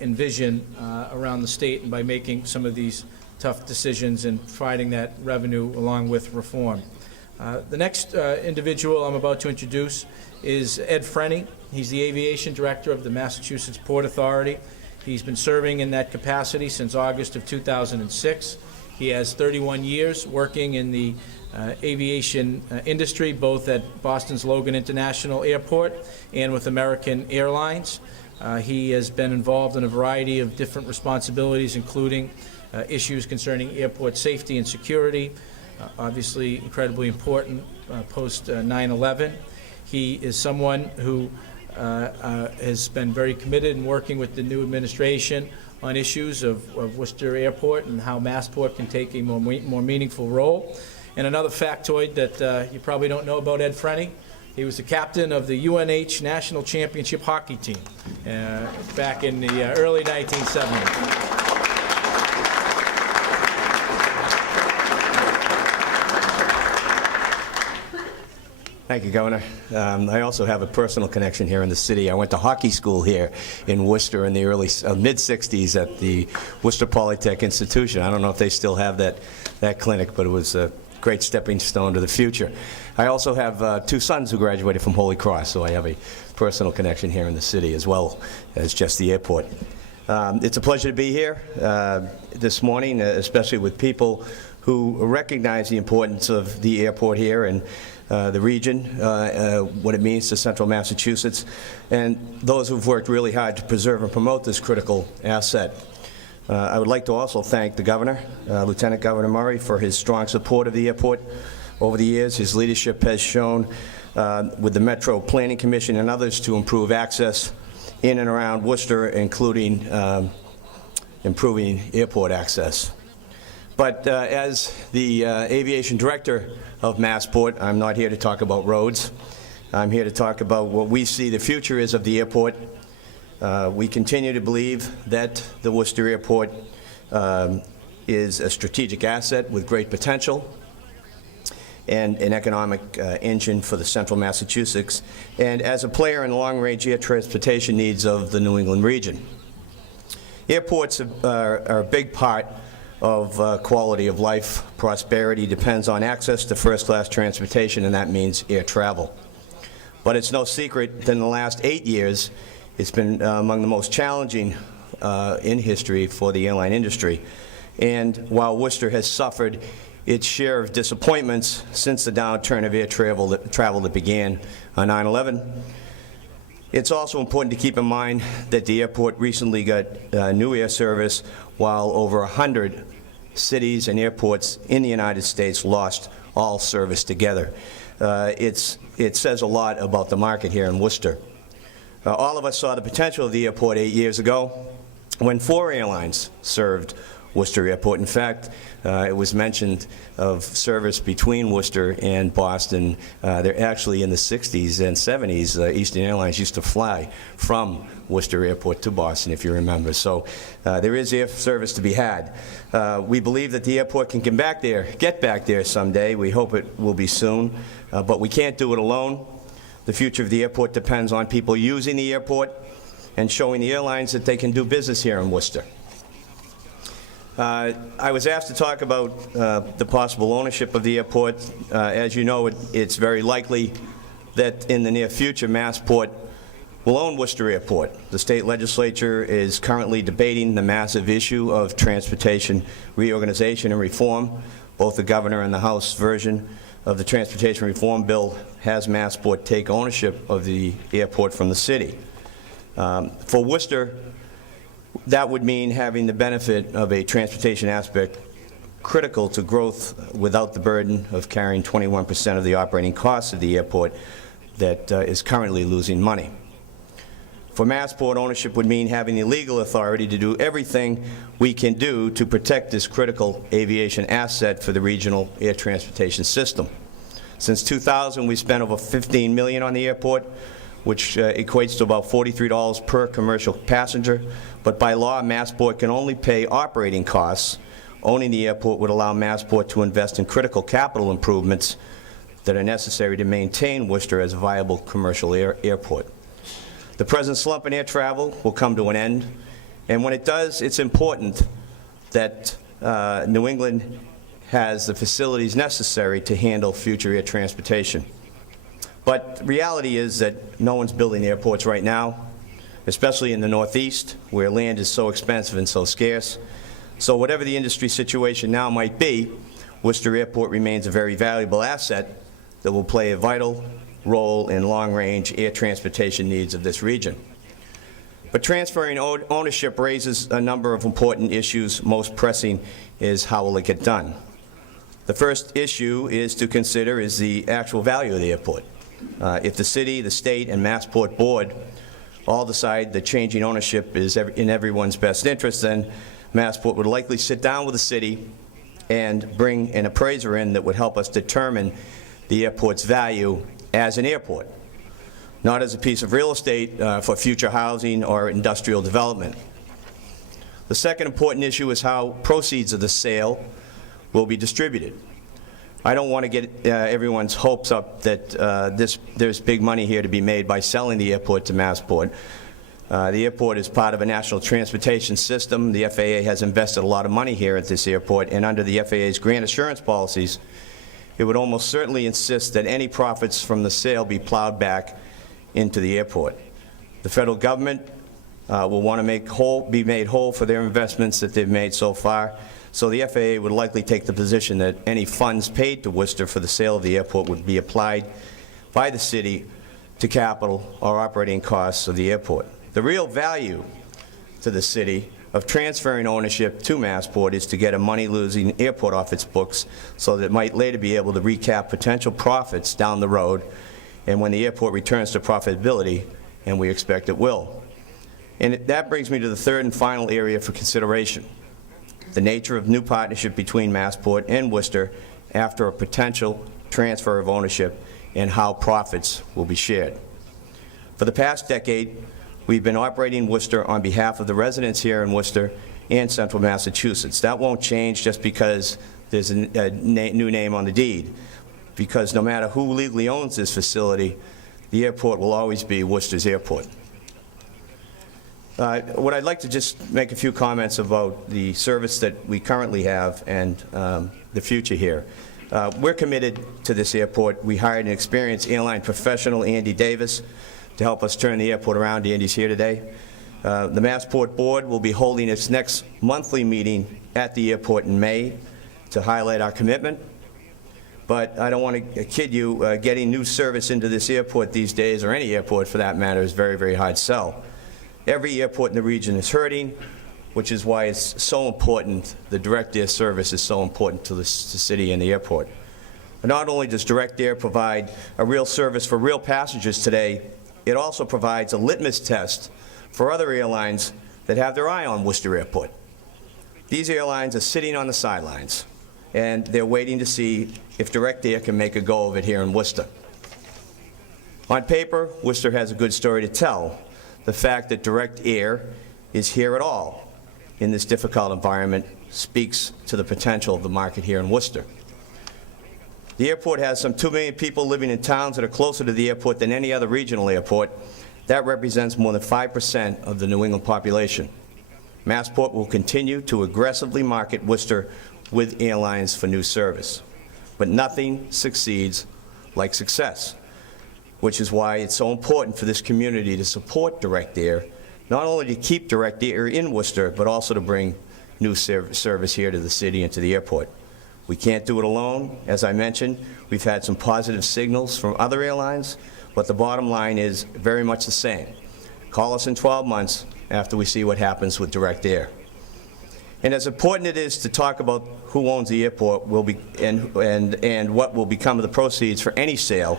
envision around the state, and by making some of these tough decisions and providing that revenue along with reform. The next individual I'm about to introduce is Ed Frenny. He's the Aviation Director of the Massachusetts Port Authority. He's been serving in that capacity since August of 2006. He has 31 years working in the aviation industry, both at Boston's Logan International Airport and with American Airlines. He has been involved in a variety of different responsibilities, including issues concerning airport safety and security, obviously incredibly important post 9/11. He is someone who has been very committed in working with the new administration on issues of Worcester Airport and how Massport can take a more meaningful role. And another factoid that you probably don't know about Ed Frenny: he was the captain of the UNH National Championship hockey team back in the early 1970s. Thank you, Governor. I also have a personal connection here in the city. I went to hockey school here in Worcester in the early mid-'60s at the Worcester Polytech Institution. I don't know if they still have that clinic, but it was a great stepping stone to the future. I also have 2 sons who graduated from Holy Cross, so I have a personal connection here in the city as well as just the airport. It's a pleasure to be here this morning, especially with people who recognize the importance of the airport here, and the region, what it means to central Massachusetts, and those who've worked really hard to preserve and promote this critical asset. I would like to also thank the Governor, Lieutenant Governor Murray, for his strong support of the airport over the years. His leadership has shown with the Metro Planning Commission and others to improve access in and around Worcester, including improving airport access. But as the aviation director of Massport, I'm not here to talk about roads. I'm here to talk about what we see the future is of the airport. We continue to believe that the Worcester Airport is a strategic asset with great potential and an economic engine for the central Massachusetts, and as a player in the long-range air transportation needs of the New England region. Airports are a big part of quality of life. Prosperity depends on access to first-class transportation, and that means air travel. But it's no secret that in the last 8 years, it's been among the most challenging in history for the airline industry. And while Worcester has suffered its share of disappointments since the downturn of air travel that began on 9/11, it's also important to keep in mind that the airport recently got new air service, while over 100 cities and airports in the United States lost all service together. It says a lot about the market here in Worcester. All of us saw the potential of the airport 8 years ago when 4 airlines served Worcester Airport. In fact, it was mentioned of service between Worcester and Boston. They're actually in the 60s and 70s. Eastern Airlines used to fly from Worcester Airport to Boston, if you remember. So there is air service to be had. We believe that the airport can get back there someday. We hope it will be soon, but we can't do it alone. The future of the airport depends on people using the airport and showing the airlines that they can do business here in Worcester. I was asked to talk about the possible ownership of the airport. As you know, it's very likely that in the near future, Massport will own Worcester Airport. The state legislature is currently debating the massive issue of transportation reorganization and reform. Both the governor and the House version of the transportation reform bill has Massport take ownership of the airport from the city. For Worcester, that would mean having the benefit of a transportation aspect critical to growth without the burden of carrying 21% of the operating costs of the airport that is currently losing money. For Massport, ownership would mean having the legal authority to do everything we can do to protect this critical aviation asset for the regional air transportation system. Since 2000, we've spent over $15 million on the airport, which equates to about $43 per commercial passenger. But by law, Massport can only pay operating costs. Owning the airport would allow Massport to invest in critical capital improvements that are necessary to maintain Worcester as a viable commercial airport. The present slump in air travel will come to an end, and when it does, it's important that New England has the facilities necessary to handle future air transportation. But the reality is that no one's building airports right now, especially in the Northeast, where land is so expensive and so scarce. So whatever the industry situation now might be, Worcester Airport remains a very valuable asset that will play a vital role in long-range air transportation needs of this region. But transferring ownership raises a number of important issues. Most pressing is how will it get done? The first issue is to consider is the actual value of the airport. If the city, the state, and Massport board all decide that changing ownership is in everyone's best interest, then Massport would likely sit down with the city and bring an appraiser in that would help us determine the airport's value as an airport, not as a piece of real estate for future housing or industrial development. The second important issue is how proceeds of the sale will be distributed. I don't want to get everyone's hopes up that there's big money here to be made by selling the airport to Massport. The airport is part of a national transportation system. The FAA has invested a lot of money here at this airport, and under the FAA's grant assurance policies, it would almost certainly insist that any profits from the sale be plowed back into the airport. The federal government will want to be made whole for their investments that they've made so far. So the FAA would likely take the position that any funds paid to Worcester for the sale of the airport would be applied by the city to capital or operating costs of the airport. The real value to the city of transferring ownership to Massport is to get a money-losing airport off its books so that it might later be able to recap potential profits down the road and when the airport returns to profitability, and we expect it will. And that brings me to the third and final area for consideration, the nature of new partnership between Massport and Worcester after a potential transfer of ownership and how profits will be shared. For the past decade, we've been operating Worcester on behalf of the residents here in Worcester and Central Massachusetts. That won't change just because there's a new name on the deed, because no matter who legally owns this facility, the airport will always be Worcester's airport. What I'd like to just make a few comments about the service that we currently have and the future here. We're committed to this airport. We hired an experienced airline professional, Andy Davis, to help us turn the airport around. Andy's here today. The Massport Board will be holding its next monthly meeting at the airport in May to highlight our commitment. But I don't want to kid you, getting new service into this airport these days, or any airport for that matter, is very, very hard sell. Every airport in the region is hurting, which is why it's so important, the direct air service is so important to the city and the airport. But not only does direct air provide a real service for real passengers today, it also provides a litmus test for other airlines that have their eye on Worcester Airport. These airlines are sitting on the sidelines, and they're waiting to see if direct air can make a go of it here in Worcester. On paper, Worcester has a good story to tell. The fact that direct air is here at all in this difficult environment speaks to the potential of the market here in Worcester. The airport has some 2 million people living in towns that are closer to the airport than any other regional airport. That represents more than 5% of the New England population. Massport will continue to aggressively market Worcester with airlines for new service. But nothing succeeds like success, which is why it's so important for this community to support direct air, not only to keep direct air in Worcester, but also to bring new service here to the city and to the airport. We can't do it alone. As I mentioned, we've had some positive signals from other airlines, but the bottom line is very much the same. Call us in 12 months after we see what happens with direct air. And as important it is to talk about who owns the airport and what will become of the proceeds for any sale,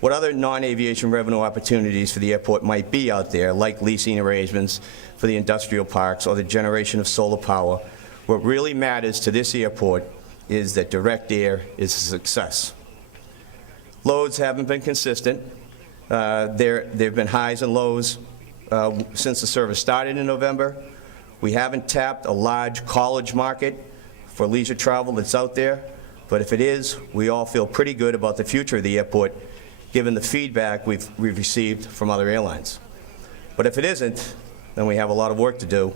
what other non-aviation revenue opportunities for the airport might be out there, like leasing arrangements for the industrial parks or the generation of solar power, what really matters to this airport is that direct air is a success. Loads haven't been consistent. There have been highs and lows since the service started in November. We haven't tapped a large college market for leisure travel that's out there, but if it is, we all feel pretty good about the future of the airport, given the feedback we've received from other airlines. But if it isn't, then we have a lot of work to do,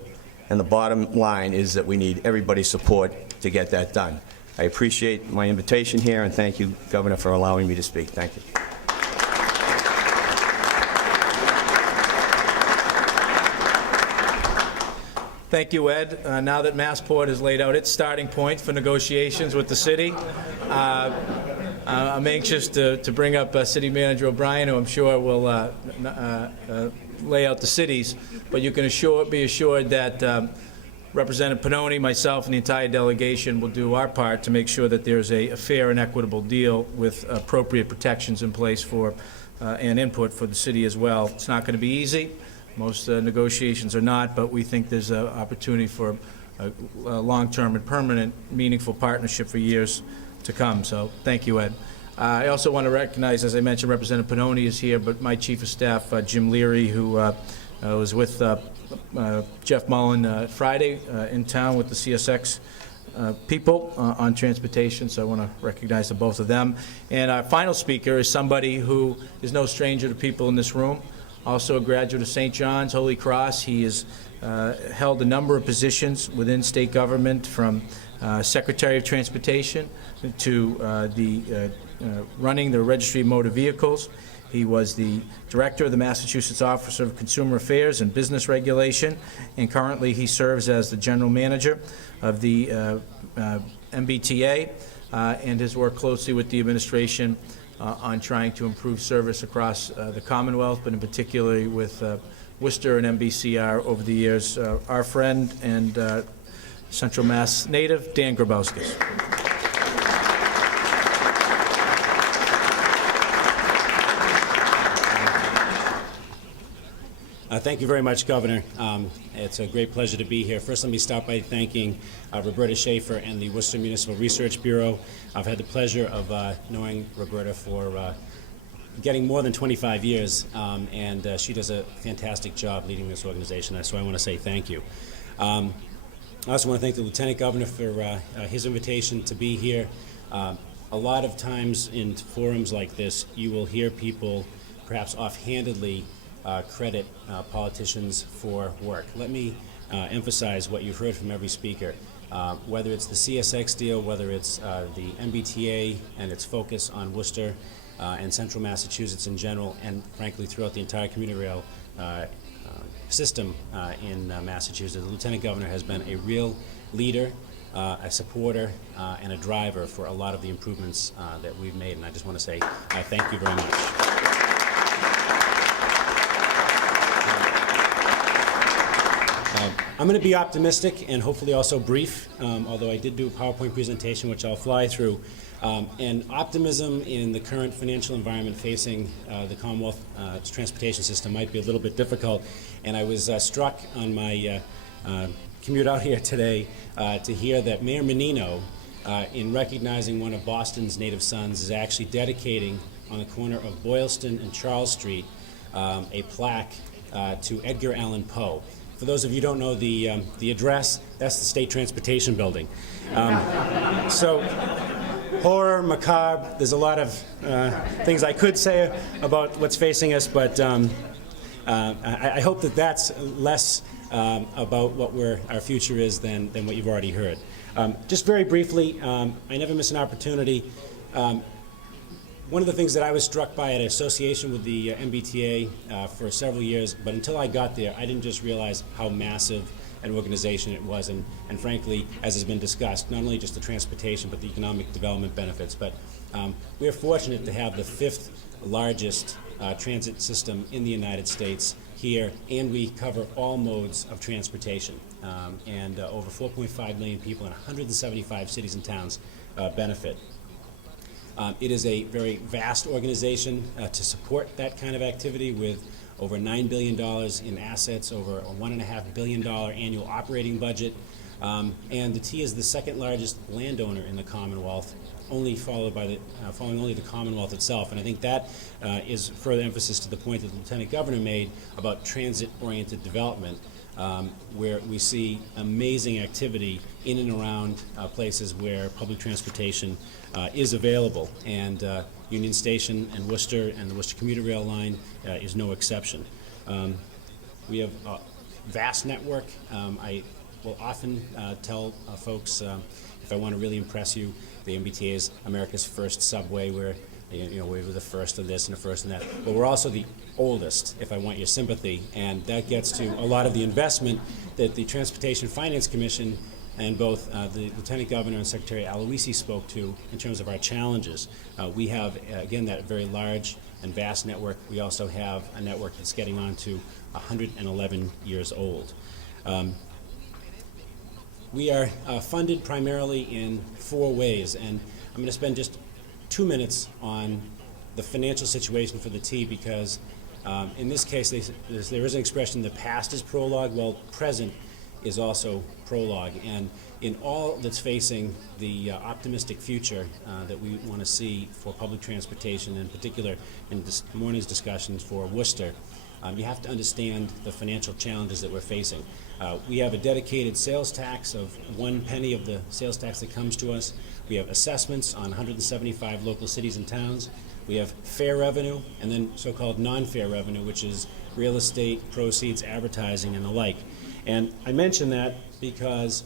and the bottom line is that we need everybody's support to get that done. I appreciate my invitation here, and thank you, Governor, for allowing me to speak. Thank you. Thank you, Ed. Now that Massport has laid out its starting point for negotiations with the city, I'm anxious to bring up City Manager O'Brien, who I'm sure will lay out the cities. But you can be assured that Representative Pannoni, myself, and the entire delegation will do our part to make sure that there's a fair and equitable deal with appropriate protections in place for and input for the city as well. It's not going to be easy. Most negotiations are not, but we think there's an opportunity for a long-term and permanent, meaningful partnership for years to come. So thank you, Ed. I also want to recognize, as I mentioned, Representative Pannoni is here, but my Chief of Staff, Jim Leary, who was with Jeff Mullen Friday in town with the CSX people on transportation, so I want to recognize the both of them. And our final speaker is somebody who is no stranger to people in this room, also a graduate of St. John's Holy Cross. He has held a number of positions within state government, from Secretary of Transportation to running the Registry of Motor Vehicles. He was the director of the Massachusetts Office of Consumer Affairs and Business Regulation, and currently he serves as the general manager of the MBTA and has worked closely with the administration on trying to improve service across the Commonwealth, but in particular with Worcester and MBCR over the years. Our friend and Central Mass native, Dan Grabowskis. Thank you very much, Governor. It's a great pleasure to be here. First, let me start by thanking Roberta Schaefer and the Worcester Municipal Research Bureau. I've had the pleasure of knowing Roberta for getting more than 25 years, and she does a fantastic job leading this organization, so I want to say thank you. I also want to thank the Lieutenant Governor for his invitation to be here. A lot of times in forums like this, you will hear people perhaps offhandedly credit politicians for work. Let me emphasize what you've heard from every speaker. Whether it's the CSX deal, whether it's the MBTA and its focus on Worcester and Central Massachusetts in general, and frankly throughout the entire commuter rail system in Massachusetts, the Lieutenant Governor has been a real leader, a supporter, and a driver for a lot of the improvements that we've made, and I just want to say thank you very much. I'm going to be optimistic and hopefully also brief, although I did do a PowerPoint presentation which I'll fly through. And optimism in the current financial environment facing the Commonwealth transportation system might be a little bit difficult. And I was struck on my commute out here today to hear that Mayor Menino, in recognizing one of Boston's native sons, is actually dedicating on the corner of Boylston and Charles Street a plaque to Edgar Allan Poe. For those of you who don't know the address, that's the State Transportation Building. So, horror, macabre, there's a lot of things I could say about what's facing us, but I hope that that's less about what our future is than what you've already heard. Just very briefly, I never miss an opportunity. One of the things that I was struck by at association with the MBTA for several years, but until I got there, I didn't just realize how massive an organization it was, and frankly, as has been discussed, not only just the transportation, but the economic development benefits. But we're fortunate to have the 5th largest transit system in the United States here, and we cover all modes of transportation. And over 4.5 million people in 175 cities and towns benefit. It is a very vast organization to support that kind of activity with over $9 billion in assets, over a $1.5 billion annual operating budget. And the T is the 2nd largest landowner in the Commonwealth, only followed by following only the Commonwealth itself. And I think that is further emphasis to the point that the Lieutenant Governor made about transit-oriented development, where we see amazing activity in and around places where public transportation is available. And Union Station and Worcester and the Worcester commuter rail line is no exception. We have a vast network. I will often tell folks, if I want to really impress you, the MBTA is America's first subway. We're we were the first of this and the first of that. But we're also the oldest, if I want your sympathy, and that gets to a lot of the investment that the Transportation Finance Commission and both the Lieutenant Governor and Secretary Aloisi spoke to in terms of our challenges. We have, again, that very large and vast network. We also have a network that's getting on to 111 years old. We are funded primarily in 4 ways, and I'm going to spend just 2 minutes on the financial situation for the T, because in this case there is an expression, the past is prologue. Well, present is also prologue, and in all that's facing the optimistic future that we want to see for public transportation, in particular in this morning's discussions for Worcester, you have to understand the financial challenges that we're facing. We have a dedicated sales tax of 1 penny of the sales tax that comes to us. We have assessments on 175 local cities and towns. We have fare revenue, and then so-called non-fare revenue, which is real estate, proceeds, advertising, and the like. And I mention that because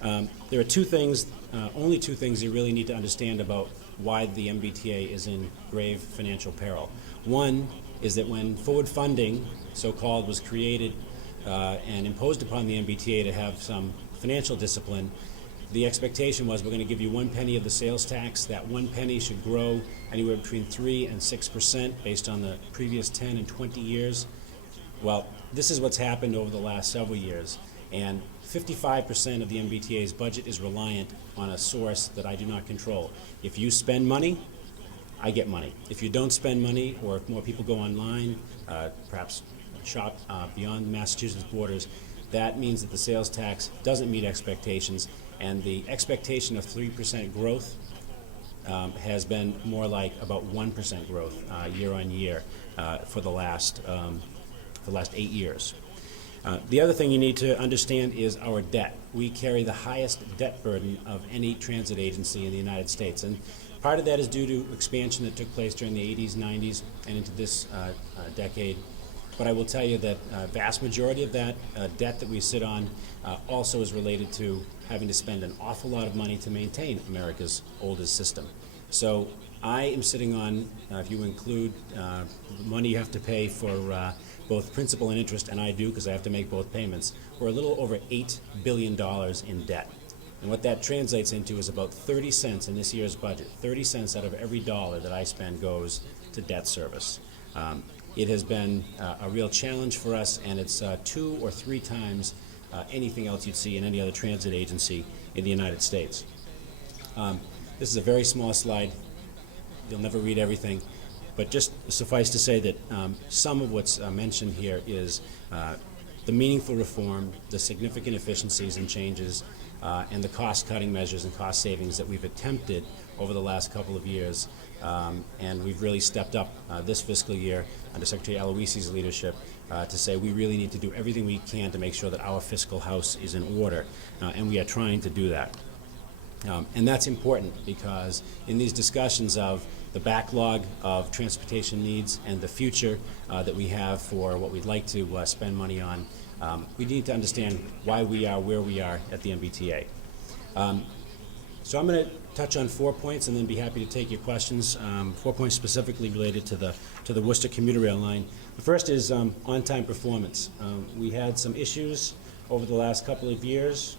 there are 2 things, only 2 things you really need to understand about why the MBTA is in grave financial peril. One is that when forward funding, so-called, was created and imposed upon the MBTA to have some financial discipline, the expectation was we're going to give you 1 penny of the sales tax. That 1 penny should grow anywhere between 3 and 6% based on the previous 10 and 20 years. Well, this is what's happened over the last several years, and 55% of the MBTA's budget is reliant on a source that I do not control. If you spend money, I get money. If you don't spend money, or if more people go online, perhaps shop beyond Massachusetts borders, that means that the sales tax doesn't meet expectations, and the expectation of 3% growth has been more like about 1% growth year on year for the last 8 years. The other thing you need to understand is our debt. We carry the highest debt burden of any transit agency in the United States, and part of that is due to expansion that took place during the 80s, 90s, and into this decade. But I will tell you that a vast majority of that debt that we sit on also is related to having to spend an awful lot of money to maintain America's oldest system. So I am sitting on, if you include the money you have to pay for both principal and interest, and I do because I have to make both payments, we're a little over $8 billion in debt. And what that translates into is about 30 cents in this year's budget. 30 cents out of every dollar that I spend goes to debt service. It has been a real challenge for us, and it's 2 or 3 times anything else you'd see in any other transit agency in the United States. This is a very small slide. You'll never read everything, but just suffice to say that some of what's mentioned here is the meaningful reform, the significant efficiencies and changes, and the cost-cutting measures and cost savings that we've attempted over the last couple of years. And we've really stepped up this fiscal year under Secretary Aloisi's leadership to say we really need to do everything we can to make sure that our fiscal house is in order, and we are trying to do that. And that's important because in these discussions of the backlog of transportation needs and the future that we have for what we'd like to spend money on, we need to understand why we are where we are at the MBTA. So I'm going to touch on 4 points and then be happy to take your questions. 4 points specifically related to the Worcester commuter rail line. The first is on-time performance. We had some issues over the last couple of years,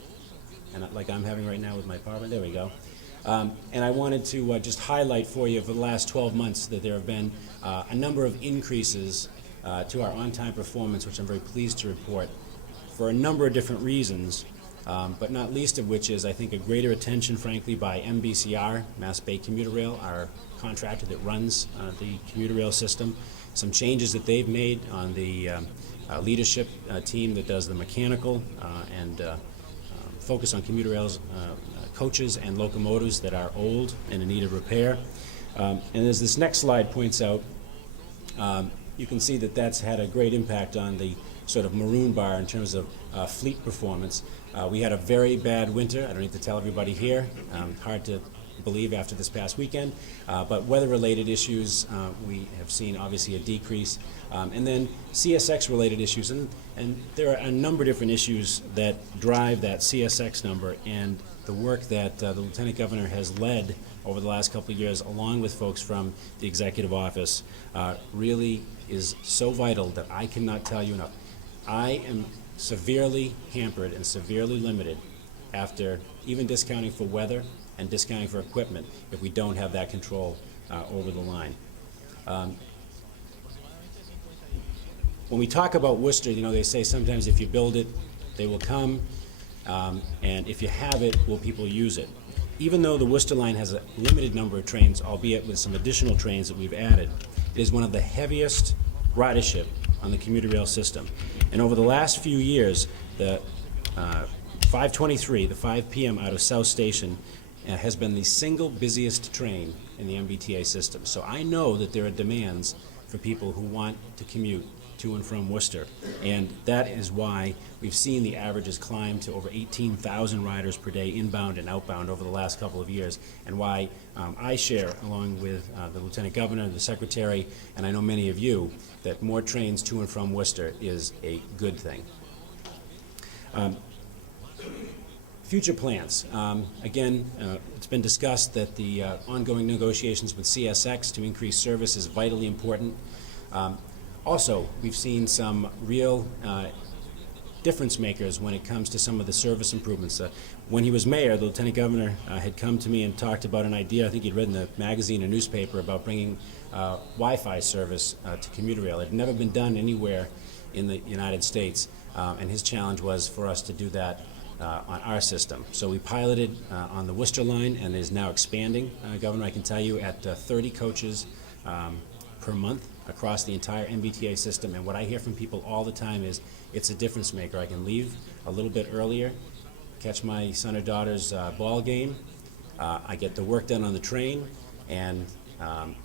and like I'm having right now with my PowerPoint. There we go. And I wanted to just highlight for you for the last 12 months that there have been a number of increases to our on-time performance, which I'm very pleased to report, for a number of different reasons. But not least of which is, I think, a greater attention, frankly, by MBCR, Mass Bay Commuter Rail, our contractor that runs the commuter rail system. Some changes that they've made on the leadership team that does the mechanical and focus on commuter rails, coaches and locomotives that are old and in need of repair. And as this next slide points out, you can see that that's had a great impact on the sort of maroon bar in terms of fleet performance. We had a very bad winter. I don't need to tell everybody here. Hard to believe after this past weekend. But weather-related issues, we have seen obviously a decrease. And then CSX-related issues. And there are a number of different issues that drive that CSX number. And the work that the Lieutenant Governor has led over the last couple of years, along with folks from the Executive Office, really is so vital that I cannot tell you enough. I am severely hampered and severely limited after even discounting for weather and discounting for equipment if we don't have that control over the line. When we talk about Worcester, you know, they say sometimes if you build it, they will come, and if you have it, will people use it? Even though the Worcester line has a limited number of trains, albeit with some additional trains that we've added, it is one of the heaviest ridership on the commuter rail system. And over the last few years, the 523, the 5 p.m. out of South Station, has been the single busiest train in the MBTA system. So I know that there are demands for people who want to commute to and from Worcester. And that is why we've seen the averages climb to over 18,000 riders per day inbound and outbound over the last couple of years, and why I share, along with the Lieutenant Governor, the Secretary, and I know many of you, that more trains to and from Worcester is a good thing. Future plans. Again, it's been discussed that the ongoing negotiations with CSX to increase service is vitally important. Also, we've seen some real difference makers when it comes to some of the service improvements. When he was mayor, the lieutenant governor had come to me and talked about an idea, I think he'd read in the magazine or newspaper, about bringing Wi-Fi service to commuter rail. It had never been done anywhere in the United States, and his challenge was for us to do that on our system. So we piloted on the Worcester line, and it is now expanding, Governor, I can tell you, at 30 coaches per month across the entire MBTA system. And what I hear from people all the time is, it's a difference maker. I can leave a little bit earlier, catch my son or daughter's ball game. I get the work done on the train, and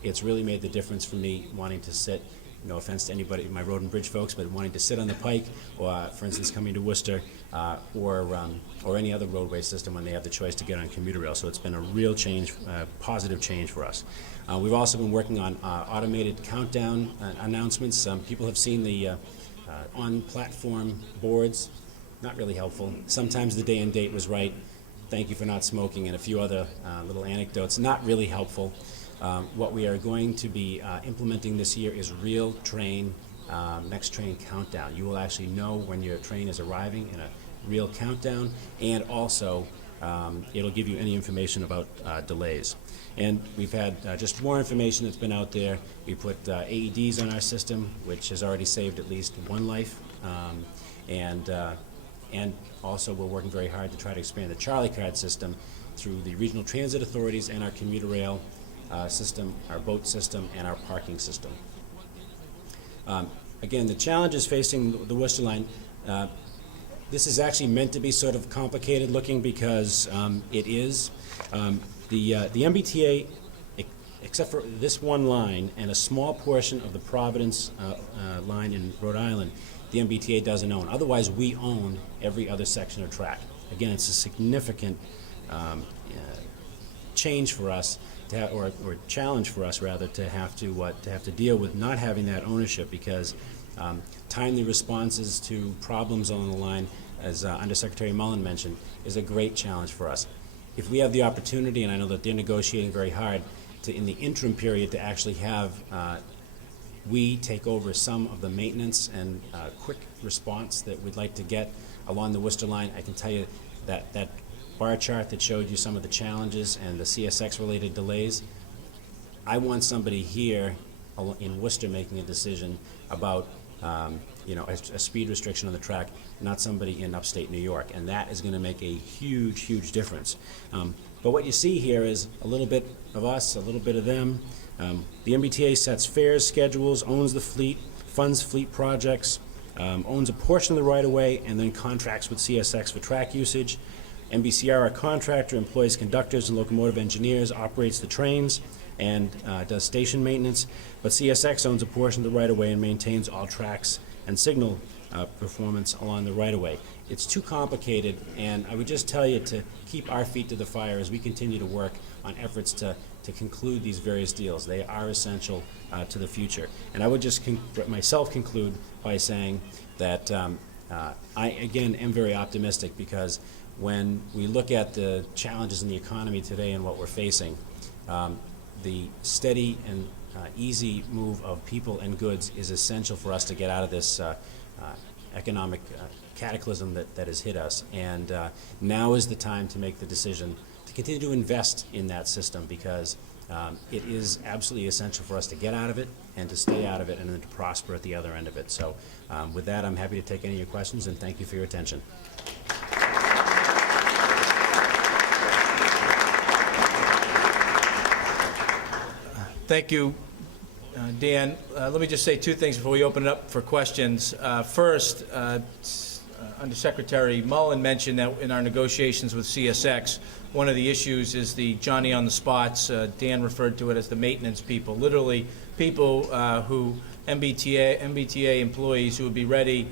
it's really made the difference for me wanting to sit, no offense to anybody, my road and bridge folks, but wanting to sit on the Pike, or for instance, coming to Worcester, or any other roadway system when they have the choice to get on commuter rail. So it's been a real change, positive change for us. We've also been working on automated countdown announcements. People have seen the on-platform boards. Not really helpful. Sometimes the day and date was right. Thank you for not smoking, and a few other little anecdotes. Not really helpful. What we are going to be implementing this year is real train, next train countdown. You will actually know when your train is arriving in a real countdown, and also it'll give you any information about delays. And we've had just more information that's been out there. We put AEDs on our system, which has already saved at least one life. And also we're working very hard to try to expand the Charlie Card system through the regional transit authorities and our commuter rail system, our boat system, and our parking system. Again, the challenges facing the Worcester line, this is actually meant to be sort of complicated looking, because it is. The MBTA, except for this one line and a small portion of the Providence line in Rhode Island, the MBTA doesn't own. Otherwise, we own every other section of track. Again, it's a significant change for us, or challenge for us rather, to have to deal with not having that ownership, because timely responses to problems on the line, as Undersecretary Mullen mentioned, is a great challenge for us. If we have the opportunity, and I know that they're negotiating very hard, to in the interim period to actually have we take over some of the maintenance and quick response that we'd like to get along the Worcester line, I can tell you that that bar chart that showed you some of the challenges and the CSX-related delays, I want somebody here in Worcester making a decision about a speed restriction on the track, not somebody in upstate New York, and that is going to make a huge, huge difference. But what you see here is a little bit of us, a little bit of them. The MBTA sets fares, schedules, owns the fleet, funds fleet projects, owns a portion of the right-of-way, and then contracts with CSX for track usage. MBCR, our contractor, employs conductors and locomotive engineers, operates the trains, and does station maintenance. But CSX owns a portion of the right-of-way and maintains all tracks and signal performance along the right-of-way. It's too complicated, and I would just tell you to keep our feet to the fire as we continue to work on efforts to conclude these various deals. They are essential to the future. And I would just myself conclude by saying that I, again, am very optimistic, because when we look at the challenges in the economy today and what we're facing, the steady and easy move of people and goods is essential for us to get out of this economic cataclysm that has hit us. And now is the time to make the decision to continue to invest in that system, because it is absolutely essential for us to get out of it and to stay out of it, and then to prosper at the other end of it. So with that, I'm happy to take any of your questions, and thank you for your attention. Thank you, Dan. Let me just say two things before we open it up for questions. First, Undersecretary Mullen mentioned that in our negotiations with CSX, one of the issues is the Johnny on the spots. Dan referred to it as the maintenance people, literally people who MBTA employees who would be ready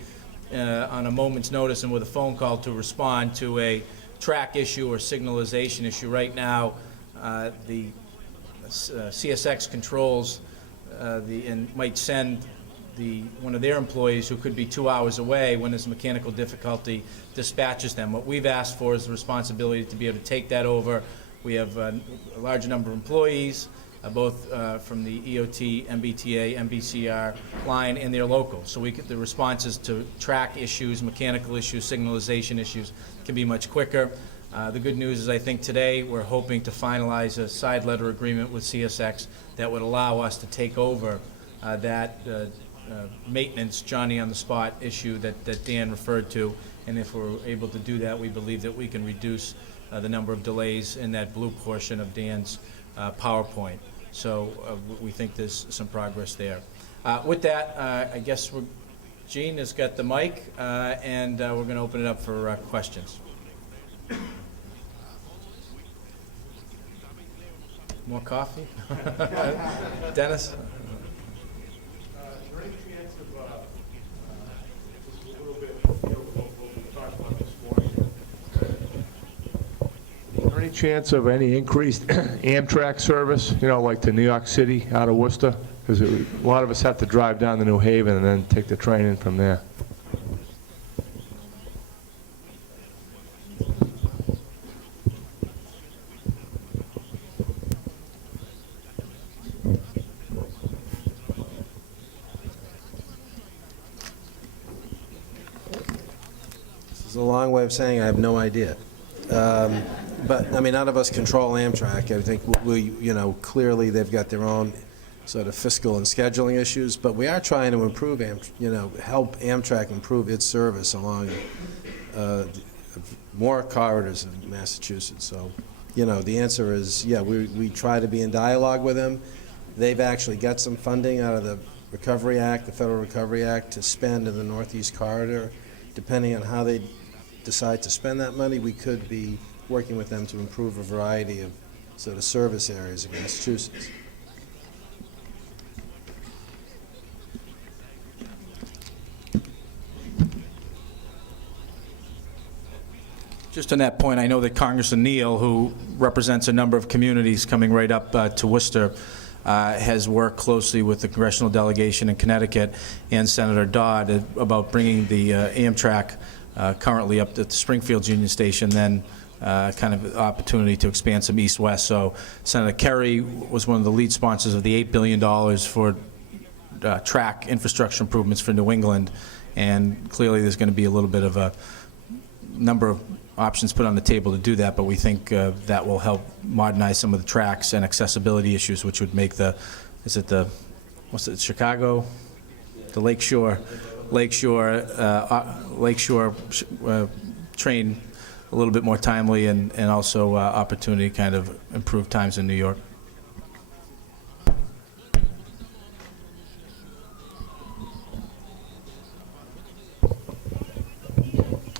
on a moment's notice and with a phone call to respond to a track issue or signalization issue. Right now, the CSX controls and might send one of their employees who could be 2 hours away when there's mechanical difficulty dispatches them. What we've asked for is the responsibility to be able to take that over. We have a large number of employees, both from the EOT, MBTA, MBCR line, and they're local. So the responses to track issues, mechanical issues, signalization issues can be much quicker. The good news is I think today we're hoping to finalize a side letter agreement with CSX that would allow us to take over that maintenance Johnny-on-the-spot issue that Dan referred to. And if we're able to do that, we believe that we can reduce the number of delays in that blue portion of Dan's PowerPoint. So we think there's some progress there. With that, I guess Gene has got the mic, and we're going to open it up for questions. More coffee? Dennis? Any chance of any increased Amtrak service, like to New York City out of Worcester? Because a lot of us have to drive down to New Haven and then take the train in from there. This is a long way of saying I have no idea. But, I mean, none of us control Amtrak. I think clearly they've got their own sort of fiscal and scheduling issues, but we are trying to improve, help Amtrak improve its service along more corridors in Massachusetts. So, the answer is, yeah, we try to be in dialogue with them. They've actually got some funding out of the Recovery Act, the Federal Recovery Act, to spend in the Northeast Corridor. Depending on how they decide to spend that money, we could be working with them to improve a variety of sort of service areas in Massachusetts. Just on that point, I know that Congressman Neal, who represents a number of communities coming right up to Worcester, has worked closely with the congressional delegation in Connecticut and Senator Dodd about bringing the Amtrak currently up at the Springfield Union Station, then kind of opportunity to expand some east-west. So Senator Kerry was one of the lead sponsors of the $8 billion for track infrastructure improvements for New England, and clearly there's going to be a little bit of a number of options put on the table to do that, but we think that will help modernize some of the tracks and accessibility issues, which would make Chicago? The Lakeshore train a little bit more timely, and also opportunity to kind of improve times in New York.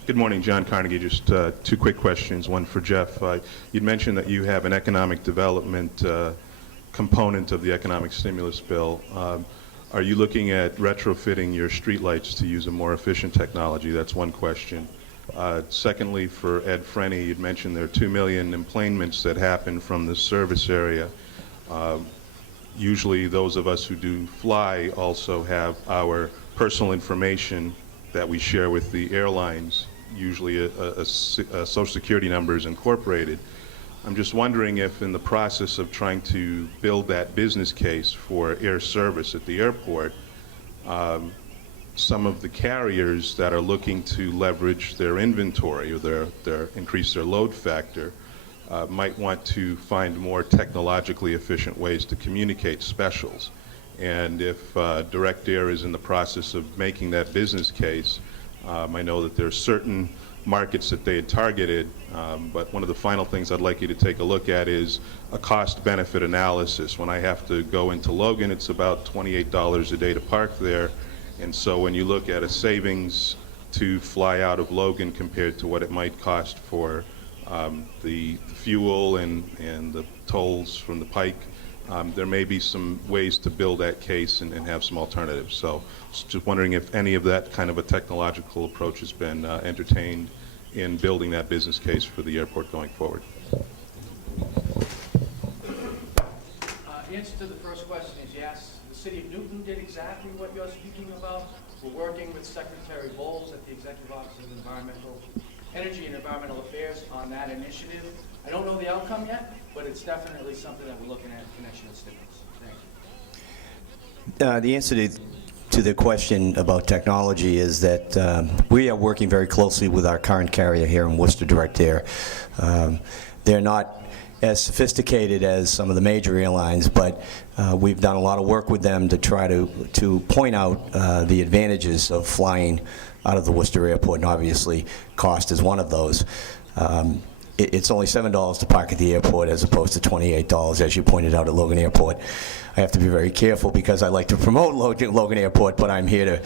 Good morning, John Carnegie. Just two quick questions, one for Jeff. You'd mentioned that you have an economic development component of the economic stimulus bill. Are you looking at retrofitting your streetlights to use a more efficient technology? That's one question. Secondly, for Ed Frenny, you'd mentioned there are 2 million emplanements that happen from the service area. Usually those of us who do fly also have our personal information that we share with the airlines. Usually a Social Security number is incorporated. I'm just wondering if in the process of trying to build that business case for air service at the airport, some of the carriers that are looking to leverage their inventory or increase their load factor might want to find more technologically efficient ways to communicate specials. And if Direct Air is in the process of making that business case, I know that there are certain markets that they had targeted, but one of the final things I'd like you to take a look at is a cost-benefit analysis. When I have to go into Logan, it's about $28 a day to park there. And so when you look at a savings to fly out of Logan compared to what it might cost for the fuel and the tolls from the Pike, there may be some ways to build that case and have some alternatives. So just wondering if any of that kind of a technological approach has been entertained in building that business case for the airport going forward. The answer to the first question is yes. The City of Newton did exactly what you're speaking about. We're working with Secretary Bowles at the Executive Office of Energy and Environmental Affairs on that initiative. I don't know the outcome yet, but it's definitely something that we're looking at in connection with stimulus. Thank you. The answer to the question about technology is that we are working very closely with our current carrier here in Worcester, Direct Air. They're not as sophisticated as some of the major airlines, but we've done a lot of work with them to try to point out the advantages of flying out of the Worcester Airport, and obviously cost is one of those. It's only $7 to park at the airport as opposed to $28, as you pointed out, at Logan Airport. I have to be very careful because I like to promote Logan Airport, but I'm here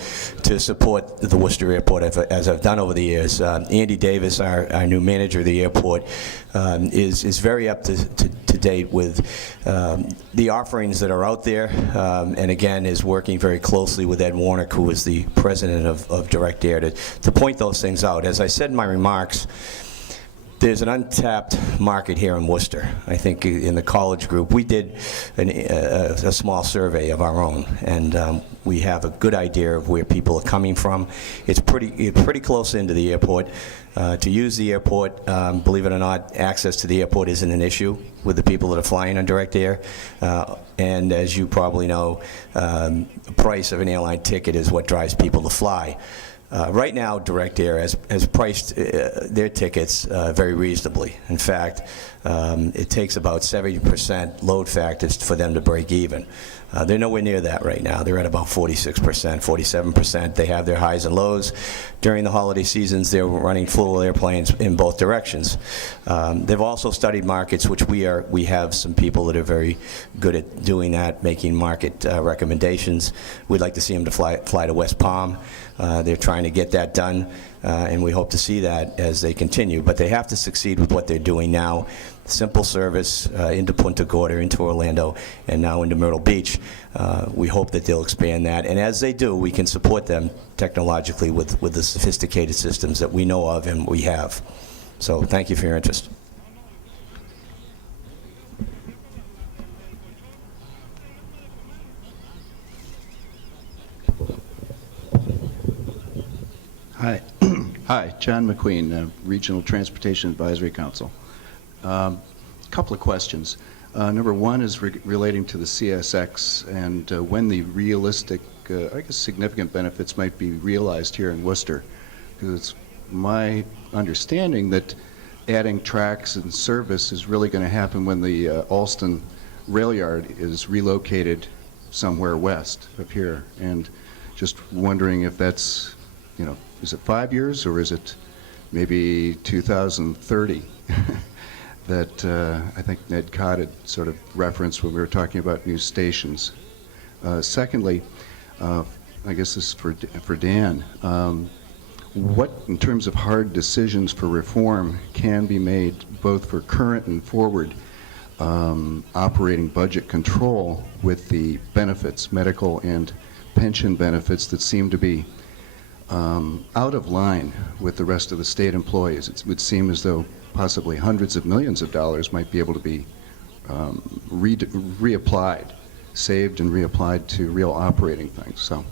to support the Worcester Airport as I've done over the years. Andy Davis, our new manager of the airport, is very up to date with the offerings that are out there, and again is working very closely with Ed Warnick, who is the president of Direct Air, to point those things out. As I said in my remarks, there's an untapped market here in Worcester. I think in the college group, we did a small survey of our own, and we have a good idea of where people are coming from. It's pretty close into the airport. To use the airport, believe it or not, access to the airport isn't an issue with the people that are flying on Direct Air. And as you probably know, the price of an airline ticket is what drives people to fly. Right now, Direct Air has priced their tickets very reasonably. In fact, it takes about 70% load factors for them to break even. They're nowhere near that right now. They're at about 46%, 47%. They have their highs and lows. During the holiday seasons, they're running full airplanes in both directions. They've also studied markets, which we have some people that are very good at doing that, making market recommendations. We'd like to see them to fly to West Palm. They're trying to get that done, and we hope to see that as they continue. But they have to succeed with what they're doing now. Simple service into Punta Gorda, into Orlando, and now into Myrtle Beach. We hope that they'll expand that, and as they do, we can support them technologically with the sophisticated systems that we know of and we have. So thank you for your interest. Hi. Hi, John McQueen, Regional Transportation Advisory Council. Couple of questions. Number one is relating to the CSX and when the realistic, I guess significant benefits might be realized here in Worcester. Because it's my understanding that adding tracks and service is really going to happen when the Alston rail yard is relocated somewhere west of here. And just wondering if that's, you know, is it 5 years or is it maybe 2030? That I think Ned Cott had sort of referenced when we were talking about new stations. Secondly, I guess this is for Dan. What, in terms of hard decisions for reform, can be made both for current and forward operating budget control with the benefits, medical and pension benefits that seem to be out of line with the rest of the state employees? It would seem as though possibly hundreds of millions of dollars might be able to be reapplied, saved and reapplied to real operating things. So,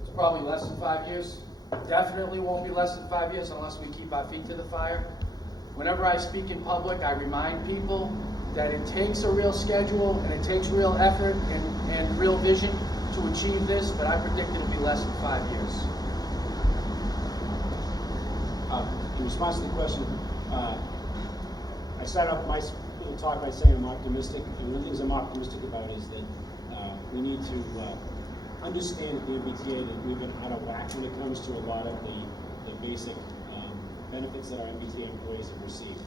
It's probably less than 5 years. Definitely won't be less than 5 years unless we keep our feet to the fire. Whenever I speak in public, I remind people that it takes a real schedule and it takes real effort and real vision to achieve this, but I predict it'll be less than 5 years. In response to the question, I started off my little talk by saying I'm optimistic, and one of the things I'm optimistic about is that we need to understand at the MBTA that we've been out of whack when it comes to a lot of the basic benefits that our MBTA employees have received.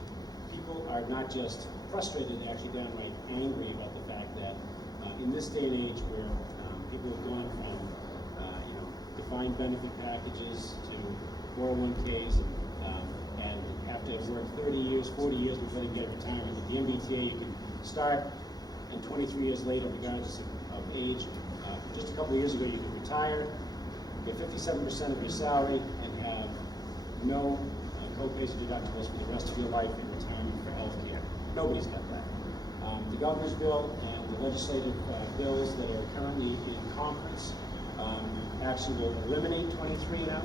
People are not just frustrated, they're actually downright angry about the fact that in this day and age where people have gone from defined benefit packages to 401ks and have to work 30 years, 40 years before they get retirement. At the MBTA, you can start, and 23 years later, regardless of age. Just a couple of years ago, you could retire, get 57% of your salary, and have no co-pays or deductibles for the rest of your life in retirement for health care. Nobody's got that. The governor's bill and the legislative bills that are currently in conference actually will eliminate 23 now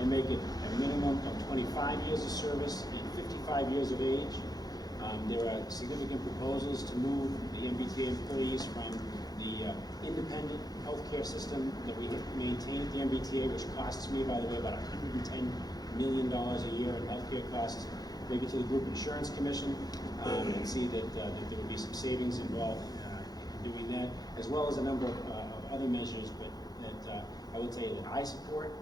and make it a minimum of 25 years of service and 55 years of age. There are significant proposals to move the MBTA employees from the independent healthcare system that we maintain at the MBTA, which costs me, by the way, about $110 million a year in healthcare costs, maybe to the Group Insurance Commission, and see that there will be some savings involved in doing that, as well as a number of other measures that I would say that I support,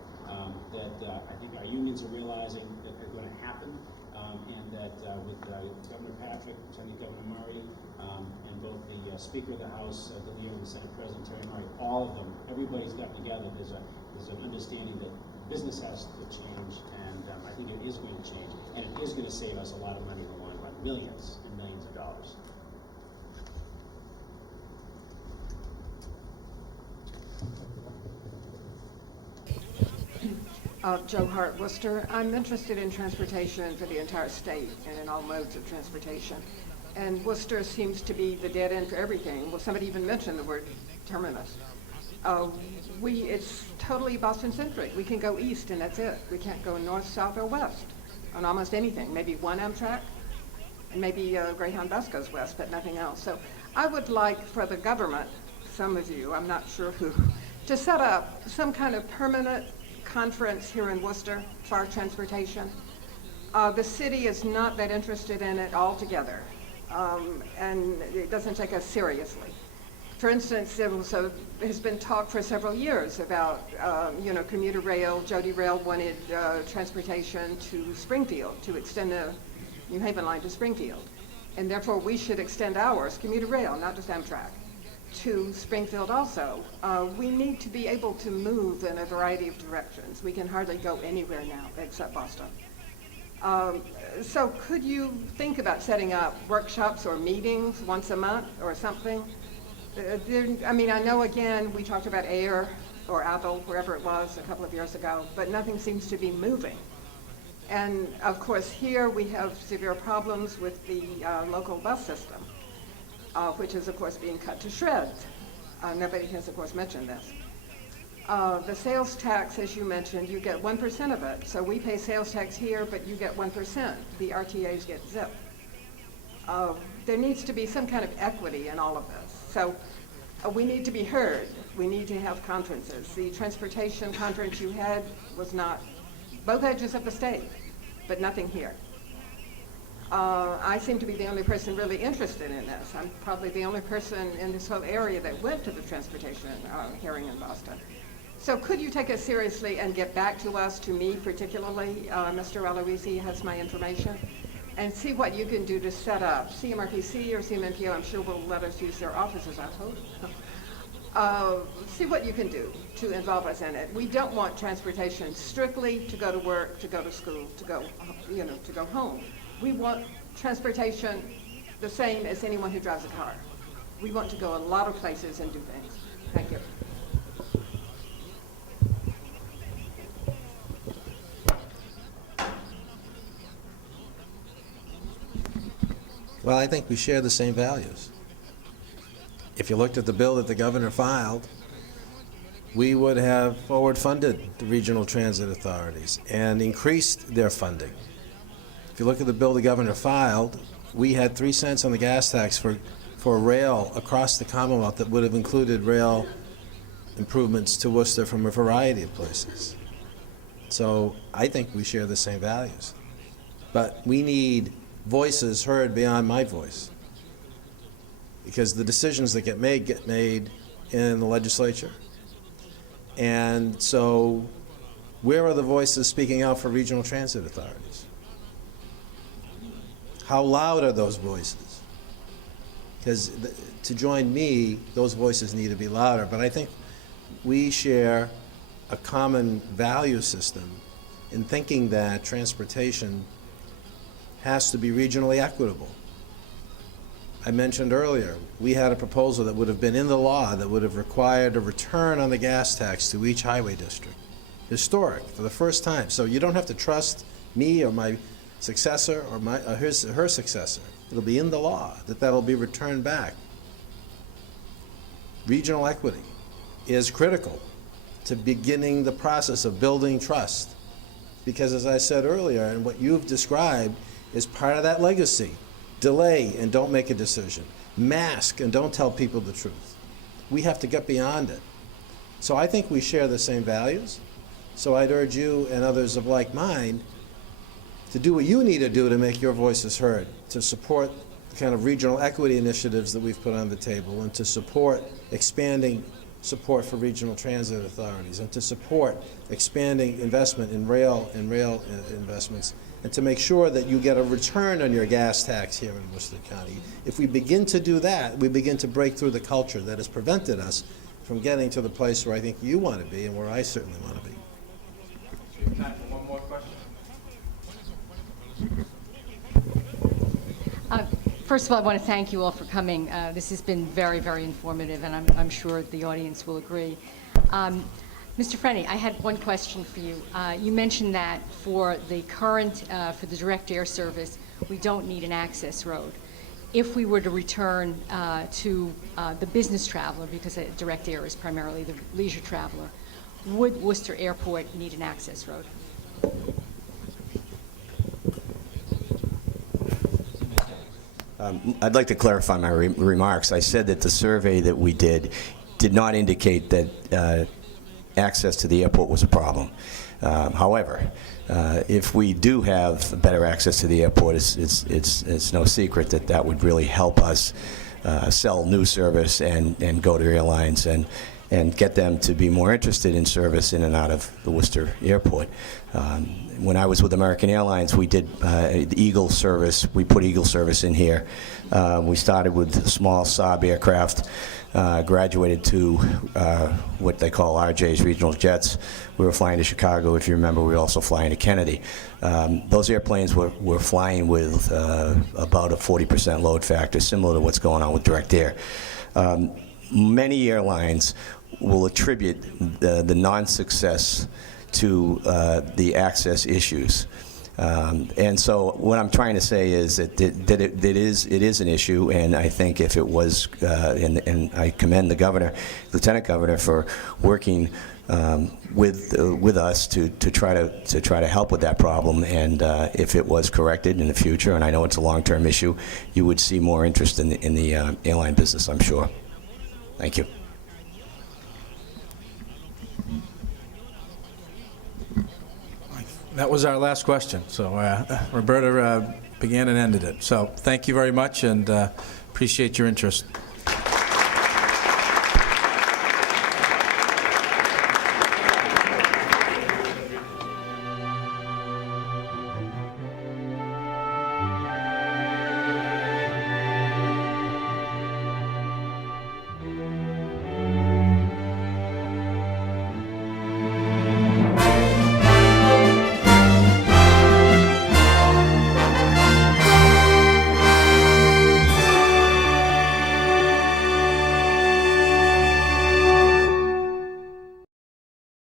that I think our unions are realizing that are going to happen, and that with Governor Patrick, Lieutenant Governor Murray, and both the Speaker of the House, DeLeo, and the Senate President Terry Murray, all of them, everybody's gotten together. There's an understanding that business has to change, and I think it is going to change, and it is going to save us a lot of money in the long run, millions and millions of dollars. Joe Hart, Worcester. I'm interested in transportation for the entire state and in all modes of transportation. And Worcester seems to be the dead end for everything. Well, somebody even mentioned the word terminus. It's totally Boston-centric. We can go east and that's it. We can't go north, south, or west on almost anything. Maybe one Amtrak, and maybe Greyhound bus goes west, but nothing else. So I would like for the government, some of you, I'm not sure who, to set up some kind of permanent conference here in Worcester for our transportation. The city is not that interested in it altogether, and it doesn't take us seriously. For instance, there has been talk for several years about, commuter rail. Jody Rail wanted transportation to Springfield, to extend the New Haven line to Springfield. And therefore, we should extend ours, commuter rail, not just Amtrak, to Springfield also. We need to be able to move in a variety of directions. We can hardly go anywhere now except Boston. So could you think about setting up workshops or meetings once a month or something? I know, again, we talked about AIR or Apple, wherever it was, a couple of years ago, but nothing seems to be moving. And of course, here we have severe problems with the local bus system, which is, of course, being cut to shreds. Nobody has, of course, mentioned this. The sales tax, as you mentioned, you get 1% of it. So we pay sales tax here, but you get 1%. The RTAs get zip. There needs to be some kind of equity in all of this. So we need to be heard. We need to have conferences. The transportation conference you had was not both edges of the state, but nothing here. I seem to be the only person really interested in this. I'm probably the only person in this whole area that went to the transportation hearing in Boston. So could you take us seriously and get back to us, to me particularly, Mr. Aloisi has my information, and see what you can do to set up. CMRPC or CMMPO, I'm sure will let us use their offices, I hope. See what you can do to involve us in it. We don't want transportation strictly to go to work, to go to school, to go home. We want transportation the same as anyone who drives a car. We want to go a lot of places and do things. Thank you. Well, I think we share the same values. If you looked at the bill that the governor filed, we would have forward-funded the regional transit authorities and increased their funding. If you look at the bill the governor filed, we had 3 cents on the gas tax for rail across the Commonwealth that would have included rail improvements to Worcester from a variety of places. So I think we share the same values. But we need voices heard beyond my voice, because the decisions that get made in the legislature. And so where are the voices speaking out for regional transit authorities? How loud are those voices? Because to join me, those voices need to be louder. But I think we share a common value system in thinking that transportation has to be regionally equitable. I mentioned earlier, we had a proposal that would have been in the law that would have required a return on the gas tax to each highway district. Historic, for the first time. So you don't have to trust me or my successor or her successor. It'll be in the law that that'll be returned back regional equity is critical to beginning the process of building trust. Because as I said earlier, and what you've described is part of that legacy. Delay and don't make a decision. Mask and don't tell people the truth. We have to get beyond it. So I think we share the same values. So I'd urge you and others of like mind to do what you need to do to make your voices heard, to support the kind of regional equity initiatives that we've put on the table, and to support expanding support for regional transit authorities, and to support expanding investment in rail investments, and to make sure that you get a return on your gas tax here in Worcester County. If we begin to do that, we begin to break through the culture that has prevented us from getting to the place where I think you want to be and where I certainly want to be. Time for one more question. First of all, I want to thank you all for coming. This has been very, very informative, and I'm sure the audience will agree. Mr. Freni, I had one question for you. You mentioned that for the current, for the direct air service, we don't need an access road. If we were to return to the business traveler, because direct air is primarily the leisure traveler, would Worcester Airport need an access road? I'd like to clarify my remarks. I said that the survey that we did not indicate that access to the airport was a problem. However, if we do have better access to the airport, it's no secret that that would really help us sell new service and go to airlines and get them to be more interested in service in and out of the Worcester Airport. When I was with American Airlines, we did the Eagle service. We put Eagle service in here. We started with small Saab aircraft, graduated to what they call RJ's regional jets. We were flying to Chicago. If you remember, we were also flying to Kennedy. Those airplanes were flying with about a 40% load factor, similar to what's going on with direct air. Many airlines will attribute the non-success to the access issues. And so what I'm trying to say is that it is an issue, and I think if it was, and I commend the governor, Lieutenant Governor, for working with us to try to help with that problem. And if it was corrected in the future, and I know it's a long-term issue, you would see more interest in the airline business, I'm sure. Thank you. That was our last question. So Roberta began and ended it. So thank you very much, and appreciate your interest.